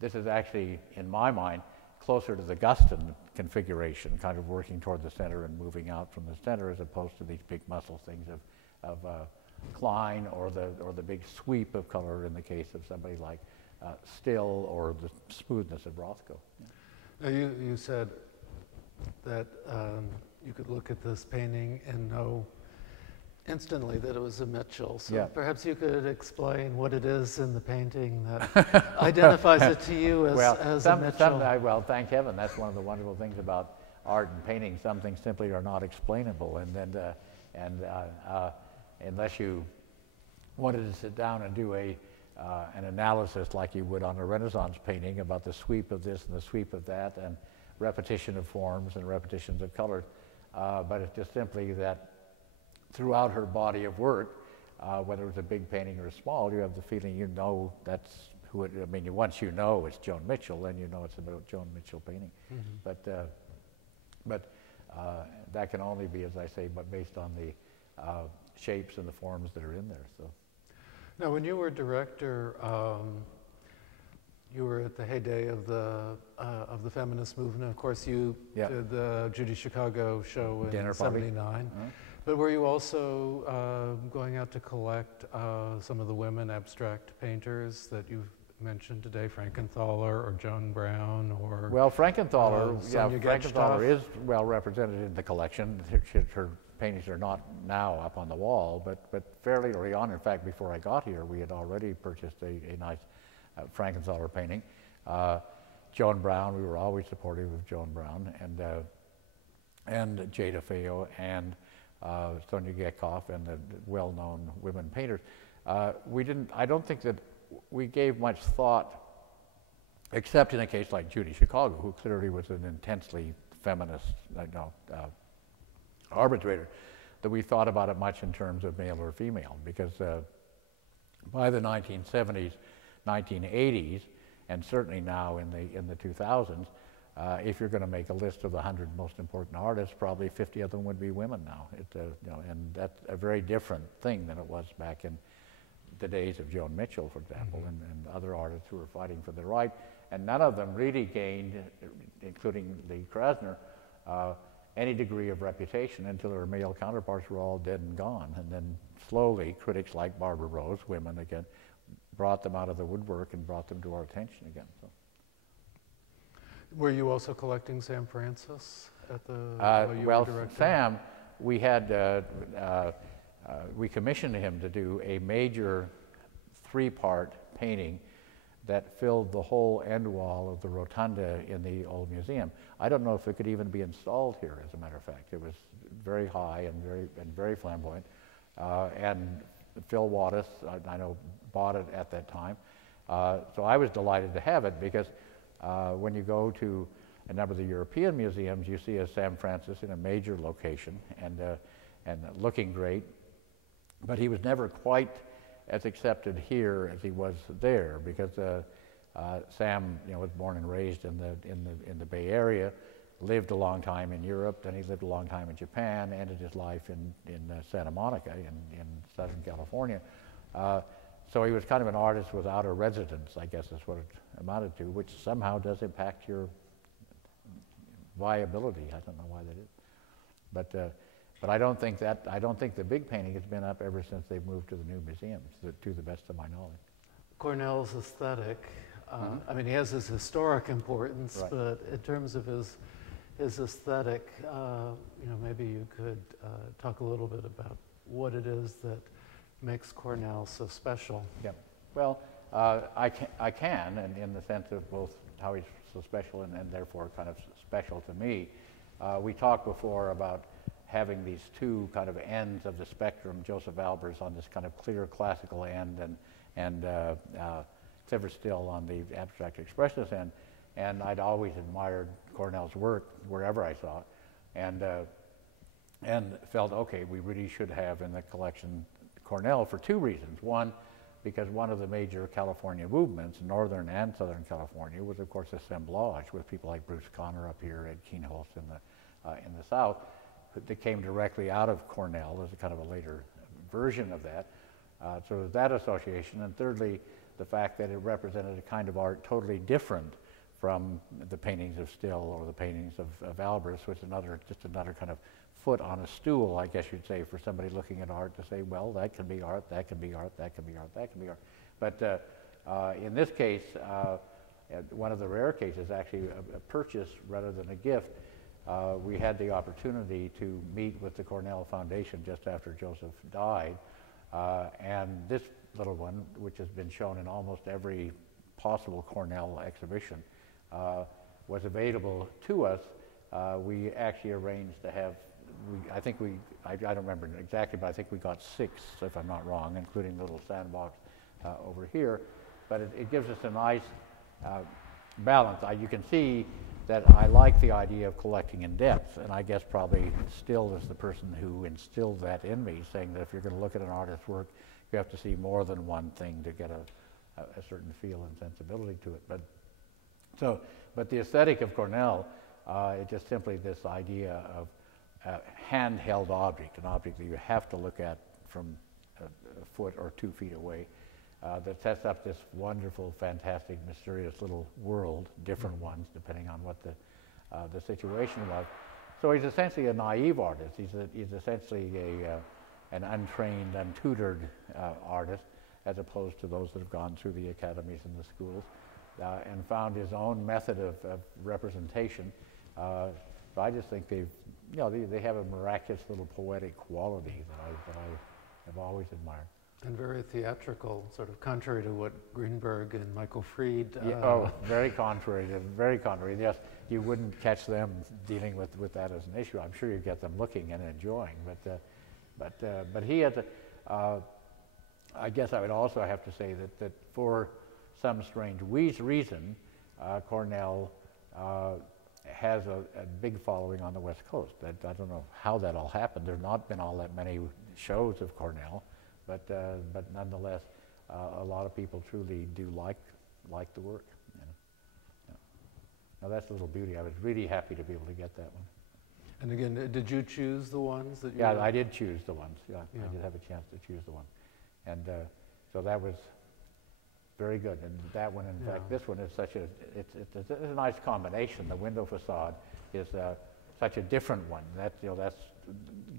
this is actually, in my mind, closer to the Agustin configuration, kind of working toward the center and moving out from the center, as opposed to these big muscle things of Clyde or the big sweep of color in the case of somebody like Still, or the smoothness of Rothko. Yeah. Now you said that you could look at this painting and know instantly that it was a Mitchell. So yeah. Perhaps you could explain what it is in the painting that identifies it to you as a Mitchell. Well, thank heaven. That's one of the wonderful things about art and painting. Some things simply are not explainable, and unless you wanted to sit down and do an analysis like you would on a Renaissance painting about the sweep of this and the sweep of that, and repetition of forms and repetitions of colors, but it's just simply that throughout her body of work, whether it was a big painting or a small, you have the feeling you know that's who it, I mean, once you know it's Joan Mitchell, then you know it's a Joan Mitchell painting. Mm-hmm. But that can only be, as I say, but based on the shapes and the forms that are in there. So. Now, when you were director, you were at the heyday of the feminist movement. Of course, you did the Judy Chicago show in '79. But were you also going out to collect some of the women abstract painters that you've mentioned today, Frankenthaler or Joan Brown or? Well, Frankenthaler, Frankenthaler is well represented in the collection. Her paintings are not now up on the wall, but fairly early on, in fact, before I got here, we had already purchased a nice Frankenthaler painting. Joan Brown, we were always supportive of Joan Brown, and Jada Feo, and Sonia Gekhoff, and the well-known women painters. I don't think that we gave much thought, except in a case like Judy Chicago, who clearly was an intensely feminist arbitrator, that we thought about it much in terms of male or female, because by the 1970s, 1980s, and certainly now in the 2000s, if you're going to make a list of the 100 most important artists, probably 50 of them would be women now. And that's a very different thing than it was back in the days of Joan Mitchell, for example, and other artists who were fighting for their right. And none of them really gained, including Lee Krasner, any degree of reputation until their male counterparts were all dead and gone. And then slowly, critics like Barbara Rose, women again, brought them out of the woodwork and brought them to our attention again. So. Were you also collecting Sam Francis at the? Well, Sam, we had we commissioned him to do a major 3-part painting that filled the whole end wall of the rotunda in the old museum. I don't know if it could even be installed here, as a matter of fact. It was very high and very flamboyant. And Phil Wattis, I know, bought it at that time. So I was delighted to have it, because when you go to a number of the European museums, you see a Sam Francis in a major location and looking great, but he was never quite as accepted here as he was there, because Sam, was born and raised in the Bay Area, lived a long time in Europe, then he lived a long time in Japan, ended his life in Santa Monica in Southern California. So he was kind of an artist without a residence, I guess is what it amounted to, which somehow does impact your viability. I don't know why that is. But I don't think the big painting has been up ever since they've moved to the new museums, to the best of my knowledge. Cornell's aesthetic, I mean, he has his historic importance, right, but in terms of his aesthetic, maybe you could talk a little bit about what it is that makes Cornell so special. Yeah. Well, I can, and in the sense of both how he's so special and therefore kind of special to me. We talked before about having these two kind of ends of the spectrum, Josef Albers on this kind of clear classical end, and Clyde Still on the abstract expressionist end. And I'd always admired Cornell's work wherever I saw it, and felt, okay, we really should have in the collection Cornell for two reasons. One, because one of the major California movements, Northern and Southern California, was of course assemblage with people like Bruce Conner up here, Ed Keenholz in the South, that came directly out of Cornell as a kind of a later version of that. So that association, and thirdly, the fact that it represented a kind of art totally different from the paintings of Still or the paintings of Albers, which is just another kind of foot on a stool, I guess you'd say, for somebody looking at art to say, well, that can be art, that can be art, that can be art, that can be art. But in this case, one of the rare cases, actually a purchase rather than a gift, we had the opportunity to meet with the Cornell Foundation just after Joseph died, and this little one, which has been shown in almost every possible Cornell exhibition, was available to us. We actually arranged to have, I don't remember exactly, but I think we got 6, if I'm not wrong, including the little sandbox over here. But it gives us a nice balance. You can see that I like the idea of collecting in depth, and I guess probably Still is the person who instilled that in me, saying that if you're going to look at an artist's work, you have to see more than one thing to get a certain feel and sensibility to it. But the aesthetic of Cornell is just simply this idea of a handheld object, an object that you have to look at from a foot or 2 feet away, that sets up this wonderful, fantastic, mysterious little world, different ones depending on what the situation was. So he's essentially a naive artist. He's essentially an untrained, untutored artist, as opposed to those that have gone through the academies and the schools, and found his own method of representation. So I just think they have a miraculous little poetic quality that I have always admired. And very theatrical, sort of contrary to what Greenberg and Michael Fried. Very contrary. Yes, you wouldn't catch them dealing with that as an issue. I'm sure you get them looking and enjoying, but he has I guess I would also have to say that for some strange reason, Cornell has a big following on the West Coast. I don't know how that all happened. There have not been all that many shows of Cornell, but nonetheless, a lot of people truly do like the work. You know. Yeah. Now that's a little beauty. I was really happy to be able to get that one. And again, did you choose the ones that you? Yeah, I did choose the ones. Yeah, I did have a chance to choose the one, and so that was very good. And that one, in fact, this one is it's a nice combination. The window facade is such a different one. That's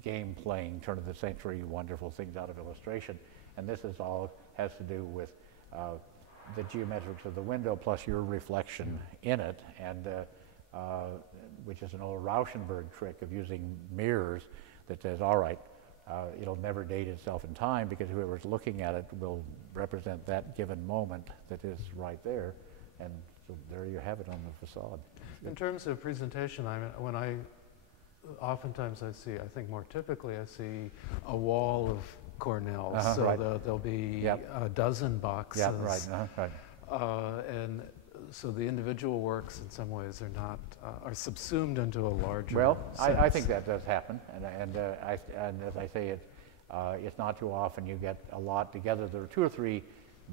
game playing, turn of the century, wonderful things out of illustration, and this is all has to do with the geometrics of the window plus your reflection in it, and which is an old Rauschenberg trick of using mirrors that says, all right, it'll never date itself in time because whoever's looking at it will represent that given moment that is right there, and so there you have it on the facade. In terms of presentation, oftentimes I think more typically I see a wall of Cornell, so right. There'll be a dozen boxes. Yeah, right, right. And so the individual works in some ways are subsumed into a larger sense. I think that does happen, and as I say, it's not too often you get a lot together. There are 2 or 3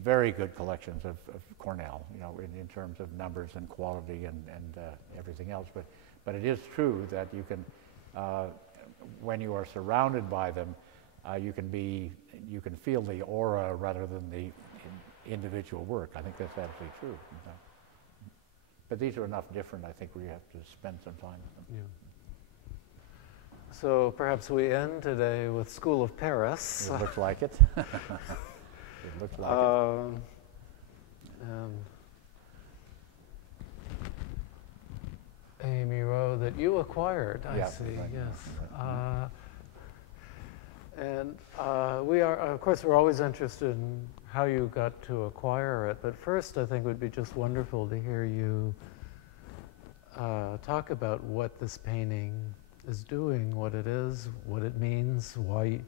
very good collections of Cornell, in terms of numbers and quality and everything else. But it is true that you can, when you are surrounded by them, you can feel the aura rather than the individual work. I think that's absolutely true. But these are enough different, I think, where you have to spend some time with them. Yeah. So perhaps we end today with School of Paris. It looks like it. It looks like it. Amy Rowe that you acquired, I see, right, yes. Right. And we are, of course, we're always interested in how you got to acquire it, but first I think it would be just wonderful to hear you talk about what this painting is doing, what it is, what it means, why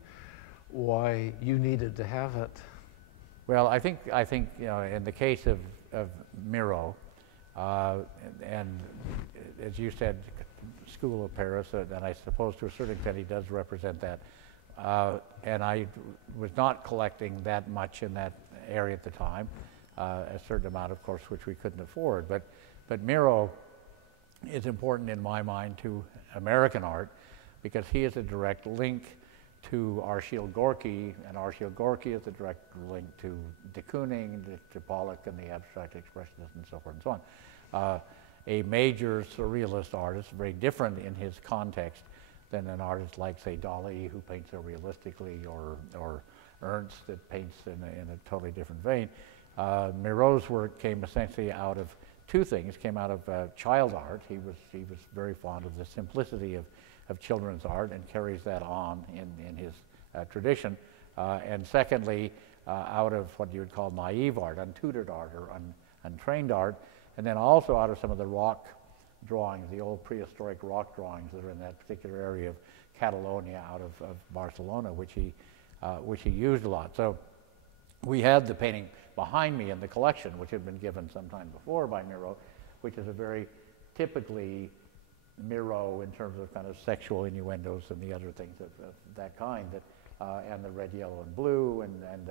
you needed to have it. Well, I think in the case of Miro, and as you said, School of Paris, and I suppose to a certain extent he does represent that. And I was not collecting that much in that area at the time, a certain amount, of course, which we couldn't afford. But Miro is important in my mind to American art because he is a direct link to Arshile Gorky, and Arshile Gorky is a direct link to de Kooning, to Pollock and the abstract expressionists and so forth and so on. A major surrealist artist, very different in his context than an artist like, say, Dali, who paints so realistically, or Ernst that paints in a totally different vein. Miro's work came essentially out of 2 things. Came out of child art. He was very fond of the simplicity of children's art and carries that on in his tradition. And secondly, out of what you would call naive art, untutored art, or untrained art, and then also out of some of the rock drawings, the old prehistoric rock drawings that are in that particular area of Catalonia out of Barcelona, which he used a lot. So we had the painting behind me in the collection, which had been given some time before by Miro, which is a very typically Miro in terms of kind of sexual innuendos and the other things of that kind, and the red, yellow, and blue, and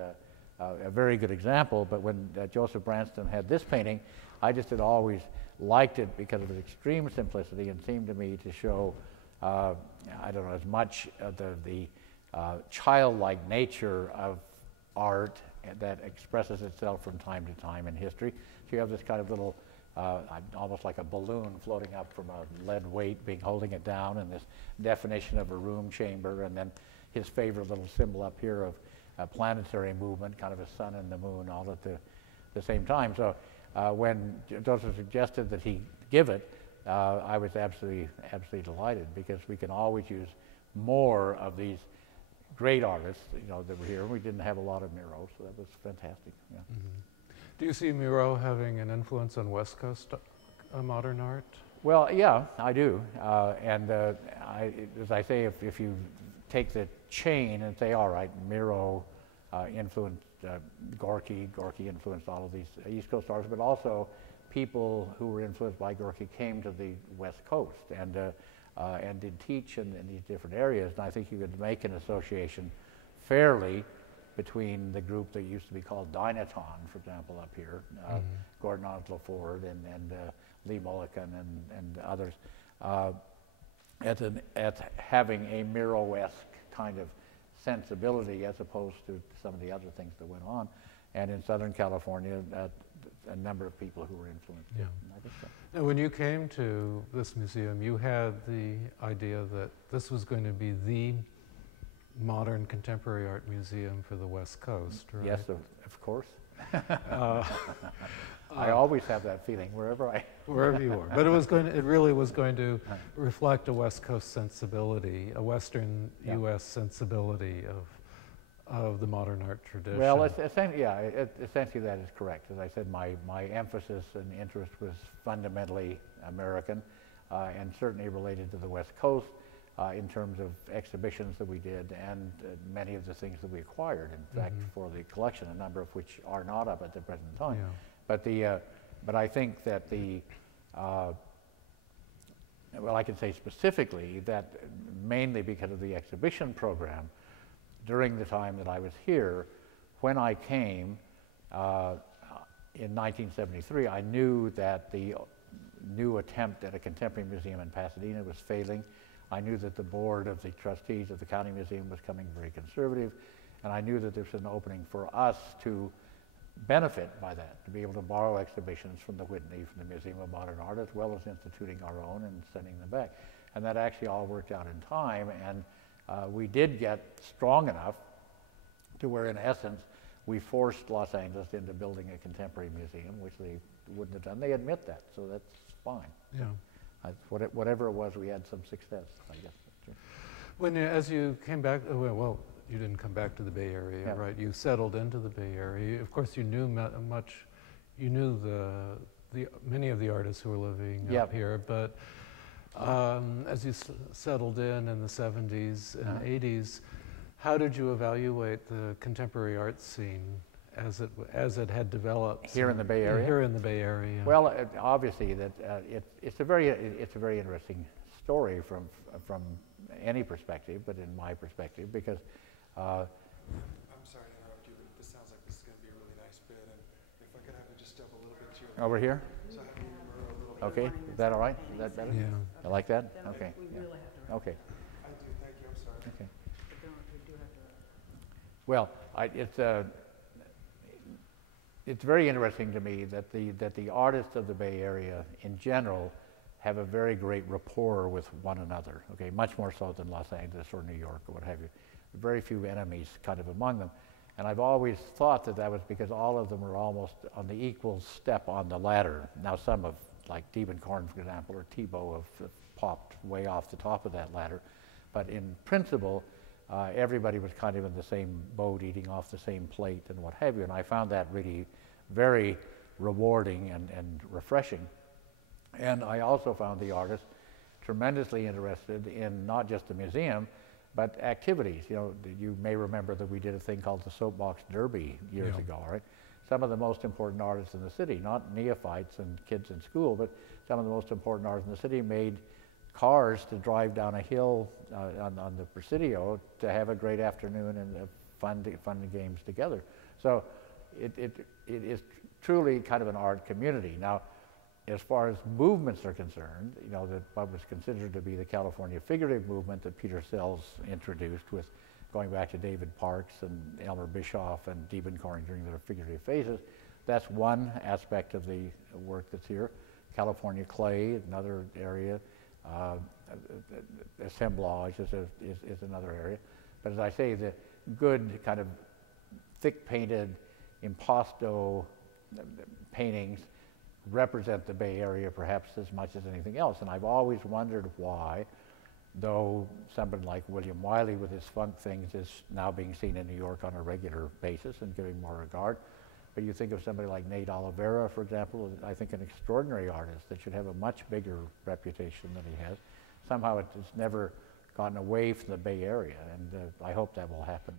a very good example. But when Joseph Branston had this painting, I just had always liked it because of its extreme simplicity and seemed to me to show, I don't know, as much of the childlike nature of art that expresses itself from time to time in history. So you have this kind of little, almost like a balloon floating up from a lead weight, holding it down, and this definition of a room chamber, and then his favorite little symbol up here of a planetary movement, kind of a sun and the moon, all at the same time. So when Joseph suggested that he give it, I was absolutely delighted, because we can always use more of these great artists, that were here. We didn't have a lot of Miro, so that was fantastic. Yeah. Do you see Miro having an influence on West Coast modern art? Well, yeah, I do. As I say, if you take the chain and say, all right, Miro influenced Gorky influenced all of these East Coast artists, but also people who were influenced by Gorky came to the West Coast and did teach in these different areas. And I think you could make an association fairly between the group that used to be called Dynaton, for example, up here, Gordon Onslow Ford and Lee Mulligan and others, at having a Miro-esque kind of sensibility as opposed to some of the other things that went on. And in Southern California, a number of people who were influenced. Yeah. I think so. Now, when you came to this museum, you had the idea that this was going to be the modern contemporary art museum for the West Coast, right? Yes, of course. I always have that feeling wherever you are. But it really was going to reflect a West Coast sensibility, a Western U.S. sensibility of the modern art tradition. Well, essentially that is correct. As I said, my emphasis and interest was fundamentally American, and certainly related to the West Coast in terms of exhibitions that we did and many of the things that we acquired, in fact, for the collection, a number of which are not up at the present time. Yeah. But I think that I can say specifically that mainly because of the exhibition program, during the time that I was here, when I came in 1973, I knew that the new attempt at a contemporary museum in Pasadena was failing. I knew that the board of the trustees of the County Museum was becoming very conservative, and I knew that there was an opening for us to benefit by that, to be able to borrow exhibitions from the Whitney, from the Museum of Modern Art, as well as instituting our own and sending them back. And that actually all worked out in time, and we did get strong enough to where, in essence, we forced Los Angeles into building a contemporary museum, which they wouldn't have done. They admit that, so that's fine. Yeah. Whatever it was, we had some success, I guess. As you came back, well, you didn't come back to the Bay Area, right? You settled into the Bay Area. Of course, you knew you knew many of the artists who were living up here, but as you settled in the 70s and 80s, how did you evaluate the contemporary art scene as it had developed here in the Bay Area? Here in the Bay Area. Well, obviously, that it's a very interesting story from any perspective, but in my perspective, because. I'm sorry to interrupt you, but this sounds like this is going to be a really nice bit, and if I could have you just step a little bit to your over here. So have you a little Okay, is that all right? Is that better? Yeah. I like that. Okay. We Yeah. really have to. Okay. I do, thank you, I'm sorry. Okay. We do have to. Well, it's very interesting to me that the artists of the Bay Area in general have a very great rapport with one another. Okay, much more so than Los Angeles or New York or what have you. Very few enemies kind of among them, and I've always thought that was because all of them were almost on the equal step on the ladder. Now, some of, like Diebenkorn, for example, or Thibault have popped way off the top of that ladder, but in principle, everybody was kind of in the same boat, eating off the same plate and what have you, and I found that really very rewarding and refreshing. And I also found the artists tremendously interested in not just the museum, but activities. You know, you may remember that we did a thing called the Soapbox Derby years ago, right? some of the most important artists in the city, not neophytes and kids in school, but some of the most important artists in the city made cars to drive down a hill on the Presidio to have a great afternoon and fun games together. So it is truly kind of an art community. Now, as far as movements are concerned, you know, what was considered to be the California figurative movement that Peter Sells introduced, with going back to David Parks and Elmer Bischoff and Diebenkorn during their figurative phases, that's one aspect of the work that's here. California clay, another area. Assemblage is another area. But as I say, the good kind of thick painted impasto paintings represent the Bay Area perhaps as much as anything else. And I've always wondered why, though somebody like William Wiley with his funk things is now being seen in New York on a regular basis and giving more regard. But you think of somebody like Nate Oliveira, for example, I think an extraordinary artist that should have a much bigger reputation than he has. Somehow it's never gotten away from the Bay Area, and I hope that will happen.